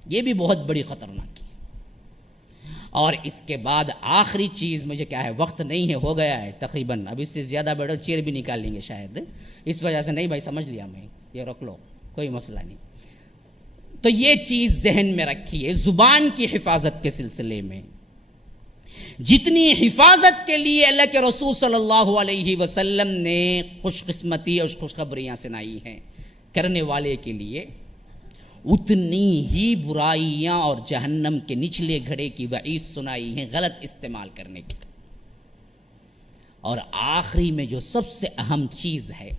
یہ بھی بہت بڑی خطرناکی ہے۔ اور اس کے بعد آخری چیز، مجھے کیا ہے وقت نہیں ہے، ہو گیا ہے تقریباً، اب اس سے زیادہ بیٹھو چیر بھی نکال لیں گے شاید، اس وجہ سے نہیں بھائی سمجھ لیا میں، یہ رکھ لو کوئی مسئلہ نہیں۔ تو یہ چیز ذہن میں رکھیے، زبان کی حفاظت کے سلسلے میں جتنی حفاظت کے لیے اللہ کے رسول صلی اللہ علیہ وسلم نے خوش قسمتی اور خوشخبریاں سنائی ہیں کرنے والے کے لیے، اتنی ہی برائیاں اور جہنم کے نچلے گھڑے کی وعید سنائی ہیں غلط استعمال کرنے کی۔ اور آخری میں جو سب سے اہم چیز ہے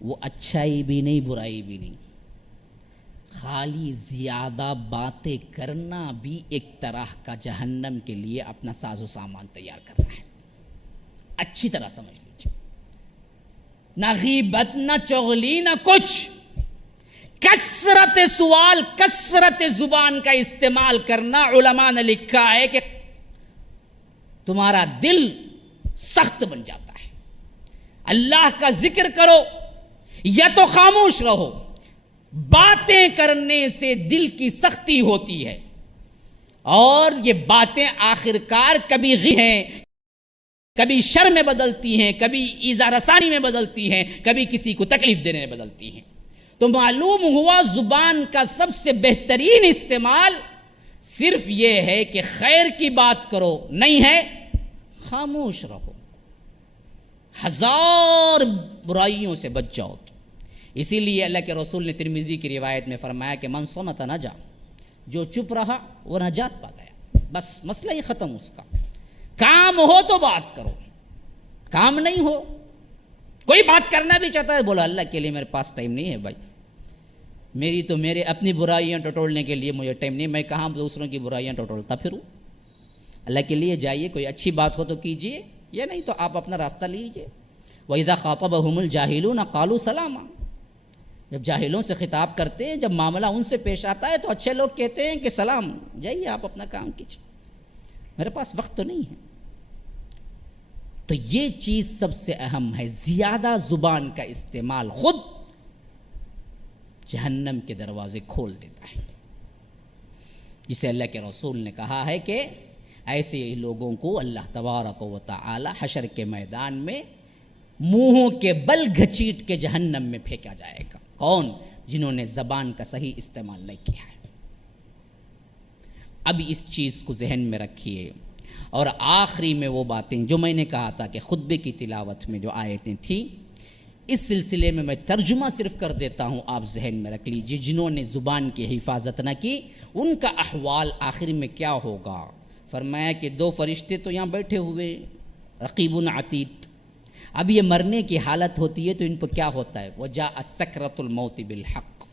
وہ اچھائی بھی نہیں برائی بھی نہیں، خالی زیادہ باتیں کرنا بھی ایک طرح کا جہنم کے لیے اپنا ساز و سامان تیار کرنا ہے، اچھی طرح سمجھ لیجیے۔ نہ غیبت نہ چغلی نہ کچھ، کثرت سوال، کثرت زبان کا استعمال کرنا، علماء نے لکھا ہے کہ تمہارا دل سخت بن جاتا ہے۔ اللہ کا ذکر کرو یا تو خاموش رہو، باتیں کرنے سے دل کی سختی ہوتی ہے، اور یہ باتیں آخرکار کبھی غی ہیں، کبھی شر میں بدلتی ہیں، کبھی ایذا رسانی میں بدلتی ہیں، کبھی کسی کو تکلیف دینے میں بدلتی ہیں۔ تو معلوم ہوا زبان کا سب سے بہترین استعمال صرف یہ ہے کہ خیر کی بات کرو، نہیں ہے خاموش رہو، ہزار برائیوں سے بچ جاؤ۔ اسی لیے اللہ کے رسول نے ترمذی کی روایت میں فرمایا کہ من صمت نجا، جو چپ رہا وہ نجات پا گیا، بس مسئلہ ہی ختم اس کا۔ کام ہو تو بات کرو، کام نہیں ہو، کوئی بات کرنا بھی چاہتا ہے بولا اللہ کے لیے میرے پاس ٹائم نہیں ہے بھائی، میری تو میرے اپنی برائیاں ٹٹولنے کے لیے مجھے ٹائم نہیں، میں کہاں دوسروں کی برائیاں ٹٹولتا پھروں۔ اللہ کے لیے جائیے، کوئی اچھی بات ہو تو کیجیے، یا نہیں تو آپ اپنا راستہ لیجیے۔ وَإِذَا خَاطَبَهُمُ الْجَاهِلُونَ قَالُوا سَلَامًا، جب جاہلوں سے خطاب کرتے ہیں، جب معاملہ ان سے پیش آتا ہے تو اچھے لوگ کہتے ہیں کہ سلام، جائیے آپ اپنا کام کیجیے، میرے پاس وقت تو نہیں ہے۔ تو یہ چیز سب سے اہم ہے، زیادہ زبان کا استعمال خود جہنم کے دروازے کھول دیتا ہے، جسے اللہ کے رسول نے کہا ہے کہ ایسے لوگوں کو اللہ تبارک و تعالی حشر کے میدان میں منہوں کے بل گھچیٹ کے جہنم میں پھینکا جائے گا۔ کون؟ جنہوں نے زبان کا صحیح استعمال نہیں کیا ہے۔ اب اس چیز کو ذہن میں رکھیے، اور آخری میں وہ باتیں جو میں نے کہا تھا کہ خطبے کی تلاوت میں جو آیتیں تھیں، اس سلسلے میں ترجمہ صرف کر دیتا ہوں، آپ ذہن میں رکھ لیجئے۔ جنہوں نے زبان کی حفاظت نہ کی ان کا احوال آخر میں کیا ہوگا؟ فرمایا کہ دو فرشتے تو یہاں بیٹھے ہوئے، رقیب عتید، اب یہ مرنے کی حالت ہوتی ہے تو ان پر کیا ہوتا ہے؟ وجاء سکرۃ الموت بالحق،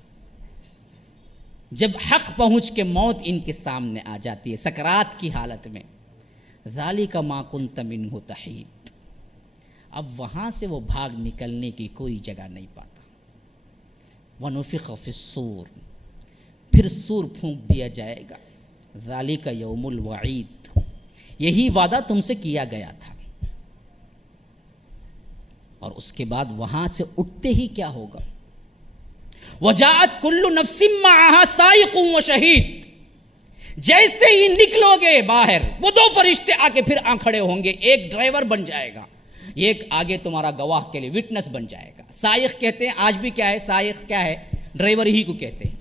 جب حق پہنچ کے موت ان کے سامنے آ جاتی ہے سکرات کی حالت میں، ذالک ما کنت منہ تحید، اب وہاں سے وہ بھاگ نکلنے کی کوئی جگہ نہیں پاتا۔ ونفخ فی الصور، پھر سور پھونک دیا جائے گا، ذالک یوم الوعید، یہی وعدہ تم سے کیا گیا تھا۔ اور اس کے بعد وہاں سے اٹھتے ہی کیا ہوگا؟ وجاءت کل نفس معها سائق و شہید، جیسے ہی نکلو گے باہر وہ دو فرشتے آ کے پھر کھڑے ہوں گے، ایک ڈرائیور بن جائے گا، ایک آگے تمہارا گواہ کے لیے وٹنس بن جائے گا۔ سائق کہتے ہیں آج بھی، کیا ہے سائق؟ کیا ہے؟ ڈرائیور ہی کو کہتے ہیں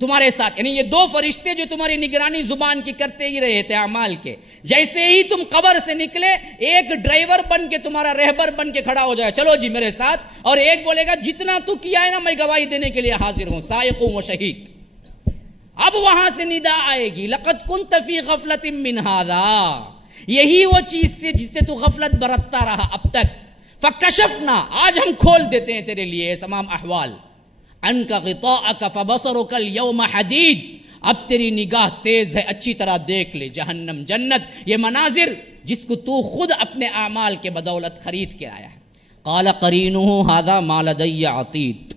تمہارے ساتھ، یعنی یہ دو فرشتے جو تمہاری نگرانی زبان کی کرتے ہی رہے تھے اعمال کے، جیسے ہی تم قبر سے نکلے ایک ڈرائیور بن کے تمہارا رہبر بن کے کھڑا ہو جائے، چلو جی میرے ساتھ، اور ایک بولے گا جتنا تو کیا ہے نا میں گواہی دینے کے لیے حاضر ہوں، سائق و شہید۔ اب وہاں سے ندا آئے گی، لقد كنت في غفلة من هذا، یہی وہ چیز سے جس سے تو غفلت برتتا رہا اب تک، فکشفنا، آج ہم کھول دیتے ہیں تیرے لیے تمام احوال، عنک غطاءک فبصرک اليوم حدید، اب تیری نگاہ تیز ہے، اچھی طرح دیکھ لے جہنم جنت، یہ مناظر جس کو تو خود اپنے اعمال کے بدولت خرید کے آیا ہے۔ قال قرینہ ھذا ما لدی عتید،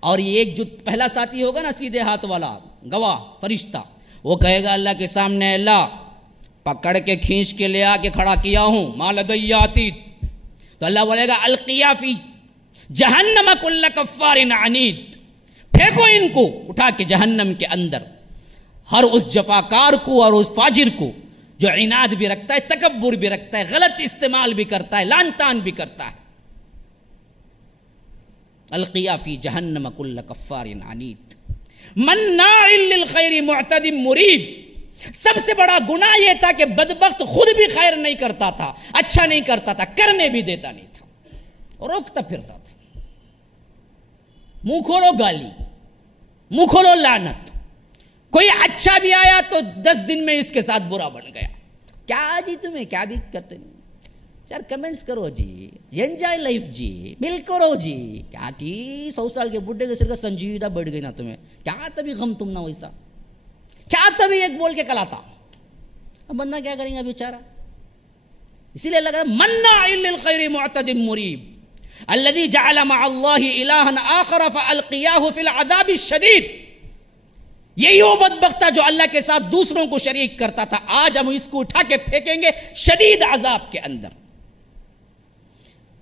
اور یہ ایک جو پہلا ساتھی ہوگا نا سیدھے ہاتھ والا گواہ فرشتہ، وہ کہے گا اللہ کے سامنے اللہ پکڑ کے کھینچ کے لے آ کے کھڑا کیا ہوں، ما لدی عتید، تو اللہ بولے گا القیا فی جہنم کل کفار عنید، پھینکو ان کو اٹھا کے جہنم کے اندر، ہر اس جفاکار کو اور اس فاجر کو جو عناد بھی رکھتا ہے، تکبر بھی رکھتا ہے، غلط استعمال بھی کرتا ہے، لان تان بھی کرتا ہے. القیا فی جہنم کل کفار عنید مناع للخیر معتد مریب. سب سے بڑا گناہ یہ تھا کہ بدبخت خود بھی خیر نہیں کرتا تھا، اچھا نہیں کرتا تھا، کرنے بھی دیتا نہیں تھا، روکتا پھرتا تھا. منہ کھولو گالی، منہ کھولو لعنت. کوئی اچھا بھی آیا تو 10 دن میں اس کے ساتھ برا بن گیا. کیا جی تمہیں کیا بھی کرتے نہیں، چار کمنٹس کرو جی، انجوائے لائف جی، مل کرو جی. کیا کی 100 سال کے بڈھے کے سر کا سنجیدہ بڑھ گئی نا تمہیں، کیا تبھی غم تم نہ ویسا، کیا تبھی ایک بول کے کلاتا. اب بندہ کیا کریں گا بیچارہ. اسی لیے لگ رہا ہے مناع للخیر معتد مریب الذي جعل مع الله الها آخر فالقياه في العذاب الشديد. یہی وہ بدبخت تھا جو اللہ کے ساتھ دوسروں کو شریک کرتا تھا. آج ہم اس کو اٹھا کے پھینکیں گے شدید عذاب کے اندر.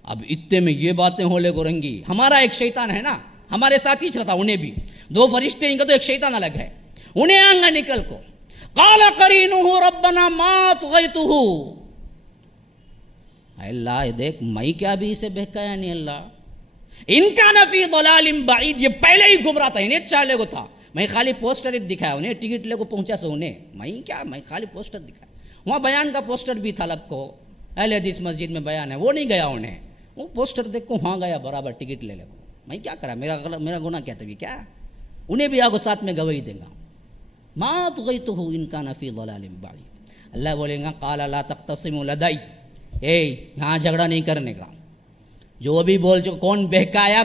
اب اتنے میں یہ باتیں ہولے کو رنگی. ہمارا ایک شیطان ہے نا ہمارے ساتھ ہی چلتا، انہیں بھی 2 فرشتے ہیں تو ایک شیطان الگ ہے. انہیں آنگا نکل کو قال قرینہ ربنا ما طغیتہ. اللہ دیکھ میں کیا بھی اسے بہکایا نہیں اللہ. ان کان فی ضلال بعید، یہ پہلے ہی گمراہ تھا، انہیں چالے کو تھا. میں خالی پوسٹر ایک دکھایا انہیں، ٹکٹ لے کو پہنچا سو انہیں. میں خالی پوسٹر دکھایا. وہاں بیان کا پوسٹر بھی تھا الگ کو، اہل حدیث مسجد میں بیان ہے، وہ نہیں گیا انہیں. وہ پوسٹر دیکھ کو وہاں گیا برابر ٹکٹ لے کو. میں کیا کرا، میرا گناہ کیا تھا کیا. انہیں بھی آگو ساتھ میں گواہی دیں گا. ما طغیتہ ان کان فی ضلال بعید. اللہ بولے گا قال لا تختصموا لدی، یہاں جھگڑا نہیں کرنے کا. جو بھی بول چکا کون بہکایا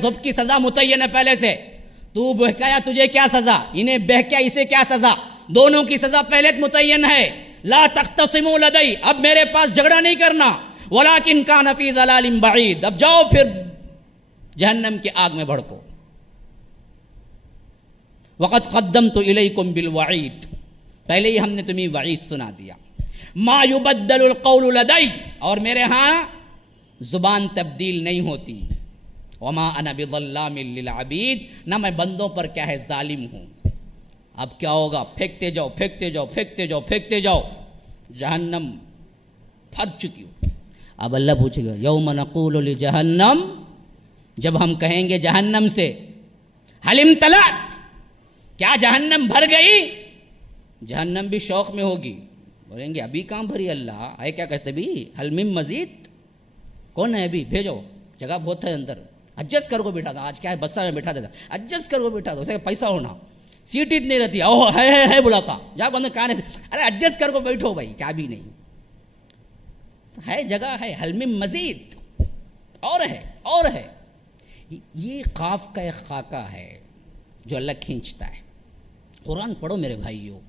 سب کی سزا متعین ہے پہلے سے. تو بہکایا تجھے کیا سزا، انہیں بہکایا اسے کیا سزا، دونوں کی سزا پہلے متعین ہے. لا تختصموا لدی، اب میرے پاس جھگڑا نہیں کرنا. ولکن کان فی ضلال بعید، اب جاؤ پھر جہنم کی آگ میں بھڑکو. وقد قدمت الیکم بالوعید، پہلے ہی ہم نے تمہیں وعید سنا دیا. ما یبدل القول لدی، اور میرے ہاں زبان تبدیل نہیں ہوتی. وما انا بظلام للعبید، نہ میں بندوں پر کیا ہے ظالم ہوں. اب کیا ہوگا، پھینکتے جاؤ پھینکتے جاؤ پھینکتے جاؤ پھینکتے جاؤ، جہنم پھر چکی ہو. اب اللہ پوچھے گا یوم نقول لجہنم، جب ہم کہیں گے جہنم سے حل امتلأت، کیا جہنم بھر گئی. جہنم بھی شوق میں ہوگی، بولیں گے ابھی کہاں بھری اللہ ہے، کیا کہتے بھی حل من مزید، کون ہے ابھی بھیجو، جگہ بہت ہے اندر، ایڈجسٹ کر کو بٹھا تھا. آج کیا ہے بسا میں بٹھا دیتا، ایڈجسٹ کر کو بٹھا دو، اسے پیسہ ہونا، سیٹ اتنی رہتی ہے، اوہ ہے بلاتا جا بندے کہاں سے، ارے ایڈجسٹ کر کو بیٹھو بھائی، کیا بھی نہیں ہے، جگہ ہے حل من مزید، اور ہے. یہ قاف کا ایک خاکہ ہے جو اللہ کھینچتا ہے. قرآن پڑھو میرے بھائیوں،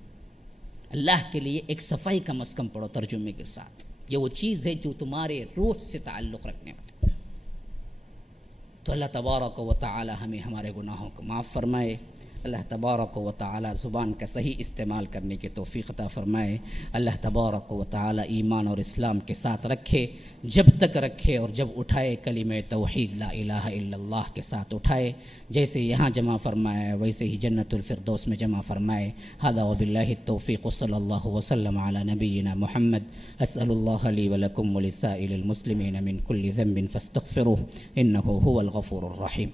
اللہ کے لیے ایک صفائی کم از کم پڑھو ترجمے کے ساتھ. یہ وہ چیز ہے جو تمہارے روح سے تعلق رکھنے والی. تو اللہ تبارک و تعالی ہمیں ہمارے گناہوں کو معاف فرمائے. اللہ تبارک و تعالی زبان کا صحیح استعمال کرنے کی توفیق عطا فرمائے. اللہ تبارک و تعالی ایمان اور اسلام کے ساتھ رکھے، جب تک رکھے اور جب اٹھائے کلمہ توحید لا الہ الا اللہ کے ساتھ اٹھائے. جیسے یہاں جمع فرمائے ویسے ہی جنت الفردوس میں جمع فرمائے. ھذا وباللہ التوفیق صلی اللہ وسلم علی نبینا محمد. اسأل اللہ لی ولکم ولسائر المسلمین من کل ذنب فاستغفروہ انہ هو الغفور الرحیم.